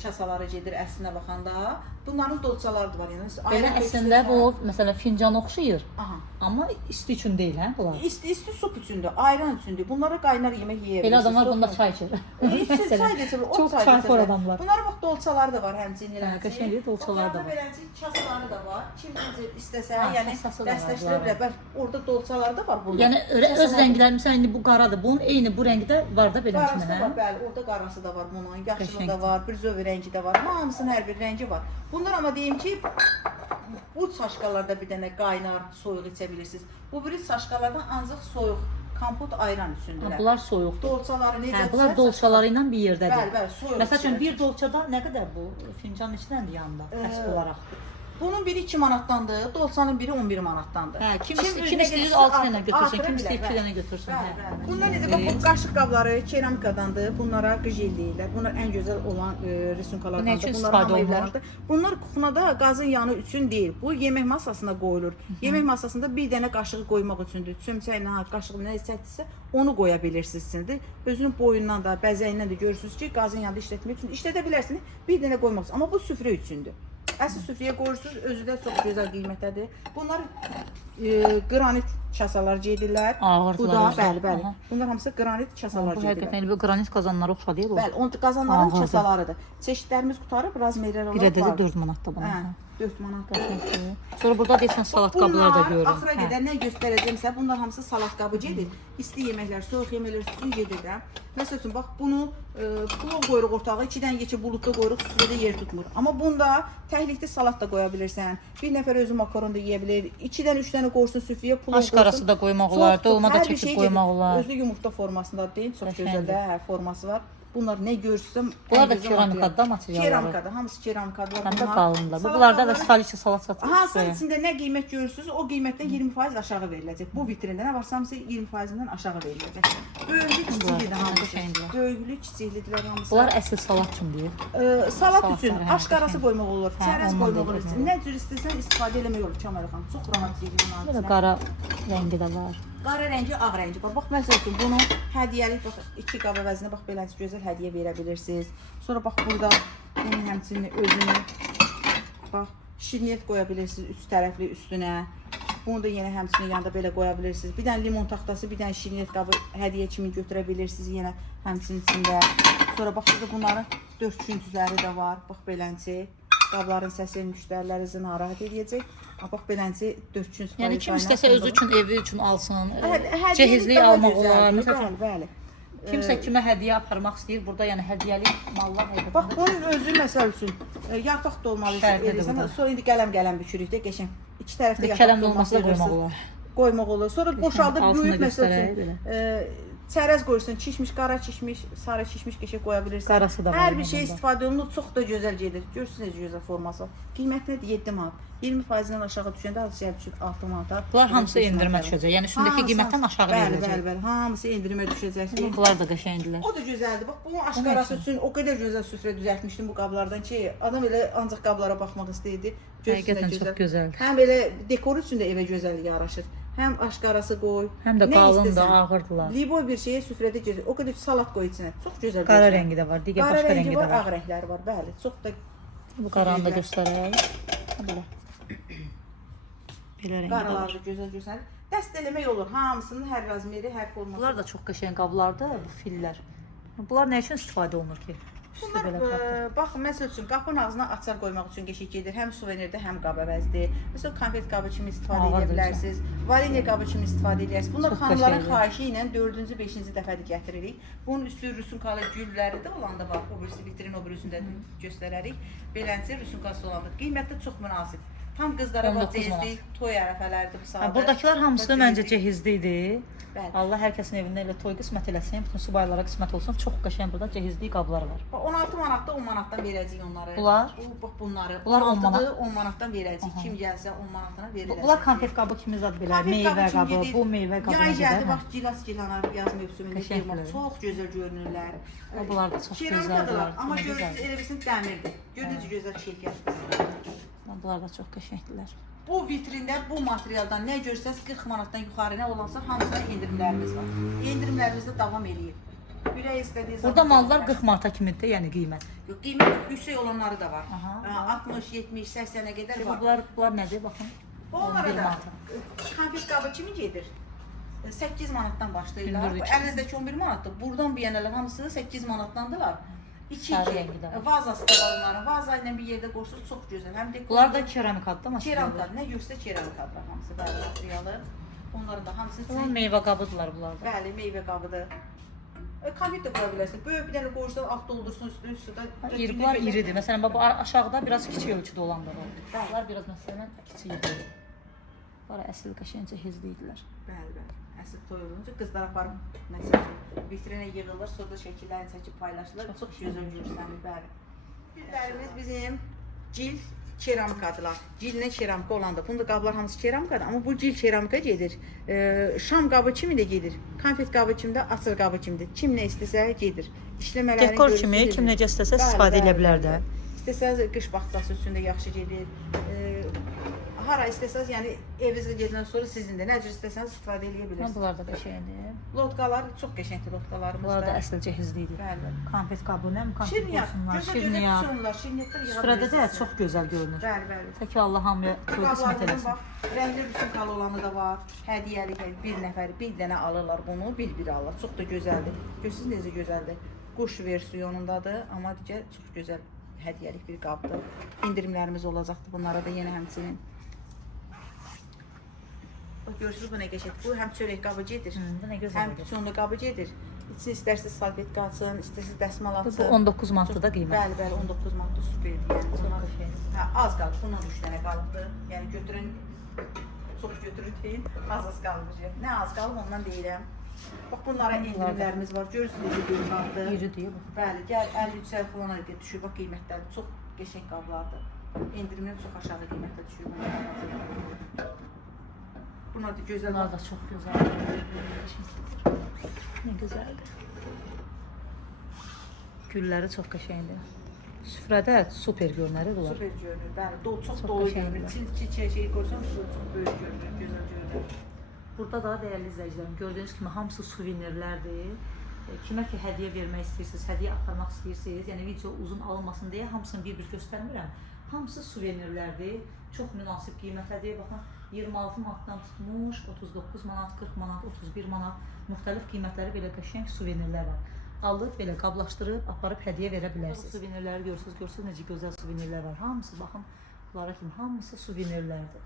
kasaları gedir əslinə baxanda. Bunların dolçaları da var. Yəni Belə ayrı əslində bu məsələn fincan oxşayır. Aha. Amma isti üçün deyil, hə bunlar. İsti sup üçündür, ayran üçündür. Bunlara qaynar yemək yeyə Elə bilirsiniz. adamlar bunda çay içir. İçsin, çay içir, o Çox çay çayxor içir. adamlar. Bunlara bax dolçaları da var həmçinin Hə, qəşəngdir, dolçaları da var. Beləncə kasaları da var. Kim necə istəsə, Ha, yəni kasası da var, dəstləşdirə bilər. Bax, orada dolçaları da var bunun. Yəni öz rəngləri məsələn indi bu qaradır. Bunun eyni bu rəngdə var da belə Var, kimi, hə? içindən. Bəli, orada qarası da var bunun, yaşılı da var, brizov rəngi də var. Hamısının hər bir rəngi var. Bunlar amma deyim ki, bu saşqalarda bir dənə qaynar, soyuq içə bilirsiniz. Bu biri saşqalardan ancaq soyuq, kompot ayran üçündürlər. Bunlar soyuqdur. Dolçaları necə? Bunlar dolçaları ilə bir yerdədir. Bəli, bəli, soyuq. Məsəl üçün bir dolçada nə qədər bu fincan neçədəndir yanında həsb olaraq? Bunun biri 2 manatdandır, dolçanın biri 11 manatdandır. Hə, kim istəyir 6 dənə götürsün, kim istəyir 2 dənə götürsün. Bəli. Bunlar necə bax, bu qaşıq qabları keramikadandır. Bunlara qıjel deyirlər. Bunlar ən gözəl olan risunkalardandır. Nə üçün Bunlar istifadə hamı olunur? evlərində. Bunlar kuxnada qazın yanı üçün deyil. Bu yemək masasına qoyulur. Yemək masasında bir dənə qaşığı qoymaq üçündür. Çömçəklə, qaşıqla nə istəyirsə onu qoya bilirsiniz. Özünün boyundan da, bəzəyindən də görürsünüz ki, qazın yanında işlətmək üçün işlədə bilərsiniz. Bir dənə qoymaq üçün. Amma bu süfrə üçündür. Əsl süfrəyə qoyursunuz, özü də çox gözəl qiymətdədir. Bunlar qranit kasalar gedirlər. Bu da, bəli. Bunlar hamısı qranit kasalar Bu gedirlər. həqiqətən bu qranit qazanlara oxşadır bu. Bəli, o qazanların kasalarıdır. Çeşidlərimiz qutarıb, razmerlər Bir ədədi var. 4 manatda buna. Hə, 4 manat. Sonra burada deyəsən salat qabları da görürəm. Axıra qədər nə göstərəcəmsə, bunlar hamısı salat qabı gedir. İsti yeməklər, soyuq yeməklər üçün gedir də. Məsəl üçün, bax, bunu plov qoyuruq ortağa, 2-dən yekə buludda qoyuruq, süfrədə yer tutmur. Amma bunda təhlikli salat da qoya bilirsən. Bir nəfər özü makaron da yeyə bilir. 2-dən 3 dənə qoyursun süfrəyə, plov qoyursun. Aşqarası da qoymaq olar, dolma da çəkib qoymaq olar. Özü yumurta formasında deyil, çox gözəl də forması var. Bunlar nə görürsəm, bunlar da keramikada materialları. Keramikada, hamısı keramikadalar. Həm də qalınlar. Bunlarda da sifarişi salat satılır. Hansının içində nə qiymət görürsünüz, o qiymətdən 20% aşağı veriləcək. Bu vitrində nə varsa hamısı 20%-dən aşağı veriləcək. Böyüklü, kiçiklidir hamısı. Böyüklü, kiçiklidirlər hamısı. Bunlar əsl salat üçün deyir. Salat üçün aşqarası qoymaq olur, çərəz qoymaq olur. Nə cür istəsən istifadə eləmək olur Kəmal xanım. Çox rahat yeyirəm. Belə qara rəngi də var. Qara rəngi, ağ rəngi var. Bax, məsəl üçün bunu hədiyyəlik, bax, 2 qab əvəzinə bax, beləcə gözəl hədiyyə verə bilirsiniz. Sonra bax, burada bunun həmçinin özünü, bax, şirniyyət qoya bilirsiniz 3 tərəfli üstünə. Bunu da yenə həmçinin yanında belə qoya bilirsiniz. Bir dənə limon taxtası, bir dənə şirniyyət qabı hədiyyə kimi götürə bilirsiniz yenə həmçinin içində. Sonra bax, burada bunların 4 küncləri də var. Bax, beləcə. Qabların səsi müştərilərinizi narahat edəcək. Bax, beləcə 4 künc. Yəni kim istəsə özü üçün, evi üçün alsın. Cehizlik almaq olar. Bəli. Kimsə kimə hədiyyə aparmaq istəyir, burada yəni hədiyyəlik mallar həqiqətən. Bax, bunun özü məsəl üçün yarpaq dolmalısı edirsən. Sonra indi qələm bükürük də qəşəng. İki tərəfdə yarpaq dolması da qoymaq olar. Qoymaq olur. Sonra boşaldıb böyük məsəl üçün çərəz qoyursan, çişmiş, qara çişmiş, sarı çişmiş qəşəng qoya bilirsən. Qarası da var. Hər bir şey istifadə olunur, çox da gözəl gedir. Görürsünüz necə gözəl forması var. Qiymət nədir? 7 manat. 20%-dən aşağı düşəndə az şey düşür 6 manata. Bunlar hamısı endirmə düşəcək. Yəni üstündəki qiymətdən aşağı veriləcək. Bəli. Hamısı endirmə düşəcək. Bunlar da qəşəngdilər. O da gözəldir. Bax, bunun aşqarası üçün o qədər gözəl süfrə düzəltmişdim bu qablardan ki, adam elə ancaq qablara baxmaq istəyirdi. Həqiqətən çox gözəldir. Həm belə dekor üçün də evə gözəllik yaraşır. Həm aşqarası qoy. Həm də qalın da, ağırdılar. Liboy bir şeyə süfrədə gözəl. O qədər salat qoy içinə. Çox gözəl. Qara rəngi də var, digər başqa rəngi də var. Ağ rəngləri var, bəli. Çox da bu qaranı da göstərək. Belə. Belə rəngi. Qaraları gözəl. Dəst eləmək olur. Hamısının hər razmeri, hər forması. Bunlar da çox qəşəng qablardır, bu fillər. Bunlar nə üçün istifadə olunur ki? Bunlar, bax, məsəl üçün, qapının ağzına açar qoymaq üçün qəşəng gedir. Həm suvenirdə, həm qab əvəzdir. Məsələn, konfet qabı kimi istifadə edə bilərsiniz. Varilya qabı kimi istifadə edirsiniz. Bunlar xanımların xahişi ilə 4-cü, 5-ci dəfədir gətiririk. Bunun üstü rüsunkalı gülləri də olanda bax, o birisi vitrin o birisində göstərərik. Beləncə rüsunkası olanda qiymətdə çox münasib. Tam qızlara bax cehizlik, toy ərəfələridir bu sadə. Buradakılar hamısı məncə cehizli idi. Bəli. Allah hər kəsin evində elə toy qismət eləsin, bütün subaylara qismət olsun. Çox qəşəng burada cehizli qablar var. 16 manatda 10 manatdan verəcəyik onları. Bunlar? Bax bunları. Bunlar 10 manat. 10 manatdan verəcəyik. Kim gəlsə 10 manatdan veriləcək. Bunlar konfet qabı kimi zad belə, meyvə qabı, bu meyvə qabı. Yay gəldi, bax gilas yaz mövsümündə yığmaq çox gözəl görünürlər. Bunlar da çox gözəldir. Amma görürsünüz elə bilsin dəmirdir. Gördünüz gözəl keyfiyyətdir. Bunlar da çox qəşəngdirlər. Bu vitrində bu materialdan nə görsəz 40 manatdan yuxarı nə olansa hamısına endirimlərimiz var. Endirimlərimiz də davam eləyir. Ürək istədiyi zaman. Burada mallar 40 manata kimidir, yəni qiymət. Yox, qiymət yüksək olanları da var. 60, 70, 80-ə qədər var. Bunlar nədir baxın? Onlara da konfet qabı kimi gedir. 8 manatdan başlayırlar. Bu əlinizdəki 11 manatdır. Buradan bu yenələr hamısı 8 manatdandılar. 2-2 vazası da var onların. Vaza ilə bir yerdə qoyursunuz, çox gözəl. Həm dekor. Bunlar da keramikadır mı? Keramikad, nə görsə keramikadlar hamısı, bəli, materialı. Onların da hamısı meyvə qabıdırlar bunlar da. Bəli, meyvə qabıdır. Konfet də qoya bilərsən. Böyük bir dənə qoyursan, alt doldursun, üstü də. İrqlar iridir. Məsələn, bu aşağıda biraz kiçik ölçüdə olanlar olur. Dağlar biraz məsələn kiçik idi. Bara əsl qəşəngcə hezli idilər. Bəli. Əsl toyuğunca qızlar aparıb məsələn vitrinə yığılır, sonra şəkillərini çəkib paylaşırlar. Çox gözəl görsənir, bəli. Güllərimiz bizim cil keramikadılar. Cillə keramika olanda. Bunda qablar hamısı keramikadır, amma bu cil keramika gedir. Şam qabı kimi də gedir. Konfet qabı kimi də, açıq qabı kimi də. Kim nə istəsə gedir. İşləmələrin Dekor kimi kim necə istəsə istifadə edə bilər də. İstəsəz qış bağçası üçün də yaxşı gedir. Hara istəsəz, yəni evinizə gedəndən sonra sizin də nə cür istəsəniz istifadə edə bilirsiniz. Bunlar da qəşəngdir. Lotkalar çox qəşəngdir lotkalarımız. Bunlar da əsl cəhizli idi. Bəli. Konfet qabı, nə konfet Şirniyyat, olsunlar, gözəl şirniyyat. tutsunlar, şirniyyatlar yığa Süfrədə də bilirsiniz. çox gözəl görünür. Bəli. Təki Allah hamıya toy qismət Qablarımızın eləsin. bax, rəngli rüsum olanı da var. Hədiyyəlik, bir nəfər bir dənə alırlar bunu, bir alırlar. Çox da gözəldir. Görürsünüz necə gözəldir. Quş versiyonundadır, amma digər çox gözəl hədiyyəlik bir qabdır. İndirimlərimiz olacaqdır bunlara da yenə həmçinin. Bax görürsünüz bu nə qəşəngdir. Bu həm çörək qabı gedir, Bu nə gözəl. həm piçonlu qabı gedir. İçin istərsiniz salfetka açın, istərsiniz dəsmal Bu açın. 19 manatdır da qiymət. Bəli, 19 manatdır, süperdir. Yəni bunlar hə, az qalıb, bunun 3 dənə qalıbdır. Yəni götürün, çox götürür deyin, az qalıb. Nə az qalıb ondan deyirəm. Bax bunlara endirimlərimiz var. Görürsünüz necə bir qabdır. İri deyil bu. Bəli, gəl 53 sərf falan düşür. Bax qiymətləri çox qəşəng qablardır. Endirimdən çox aşağı qiymətdə düşür bunlar. Bunlar da gözəl. Bunlar da çox gözəldir. Nə gözəldir. Gülləri çox qəşəngdir. Süfrədə super görünür bunlar. Super görünür. Bəli, çox Çox dolu qəşəngdir. görünür. Çiçək qoysan, çox böyük görünür, gözəl görünür. Burada da dəyərli izləyicilərim, gördüyünüz kimi hamısı suvenirlərdir. Kimə ki hədiyyə vermək istəyirsiniz, hədiyyə aparmaq istəyirsiniz, yəni video uzun alınmasın deyə hamısını bir-bir göstərmirəm. Hamısı suvenirlərdir. Çox münasib qiymətlədir. Baxın, 26 manatdan tutmuş, 39 manat, 40 manat, 31 manat müxtəlif qiymətləri belə qəşəng suvenirlər var. Alıb belə qablaşdırıb, aparıb hədiyyə verə bilərsiniz. Suvenirləri görürsünüz necə gözəl suvenirlər var. Hamısı baxın, bunlara kimi hamısı suvenirlərdir.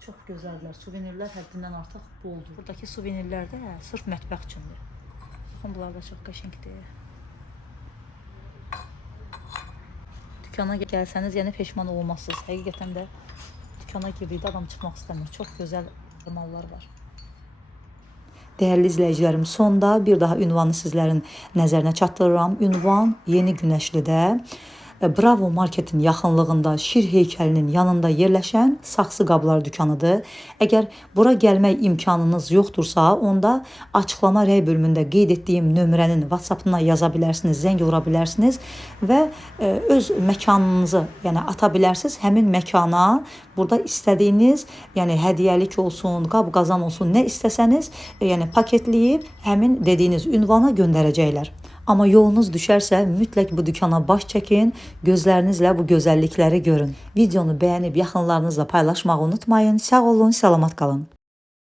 Çox gözəldirlər. Suvenirlər həddindən artıq boldur. Buradakı suvenirlər də sırf mətbəx üçündür. Baxın, bunlar da çox qəşəngdir. Dükana gəlsəniz, yəni peşman olmazsınız. Həqiqətən də dükana girdikdə adam çıxmaq istəmir. Çox gözəl mallar var. Dəyərli izləyicilərim, sonda bir daha ünvanı sizlərin nəzərinə çatdırıram. Ünvan Yeni Günəşlidə Bravo Marketin yaxınlığında Şir heykəlinin yanında yerləşən saxsı qablar dükanıdır. Əgər bura gəlmək imkanınız yoxdursa, onda açıqlama rəy bölümündə qeyd etdiyim nömrənin WhatsApp-ına yaza bilərsiniz, zəng vura bilərsiniz və öz məkanınızı, yəni ata bilərsiniz. Həmin məkana burada istədiyiniz, yəni hədiyyəlik olsun, qab-qazan olsun, nə istəsəniz, yəni paketləyib həmin dediyiniz ünvana göndərəcəklər. Amma yolunuz düşərsə, mütləq bu dükana baş çəkin, gözlərinizlə bu gözəllikləri görün. Videonu bəyənib yaxınlarınızla paylaşmağı unutmayın. Sağ olun, salamat qalın.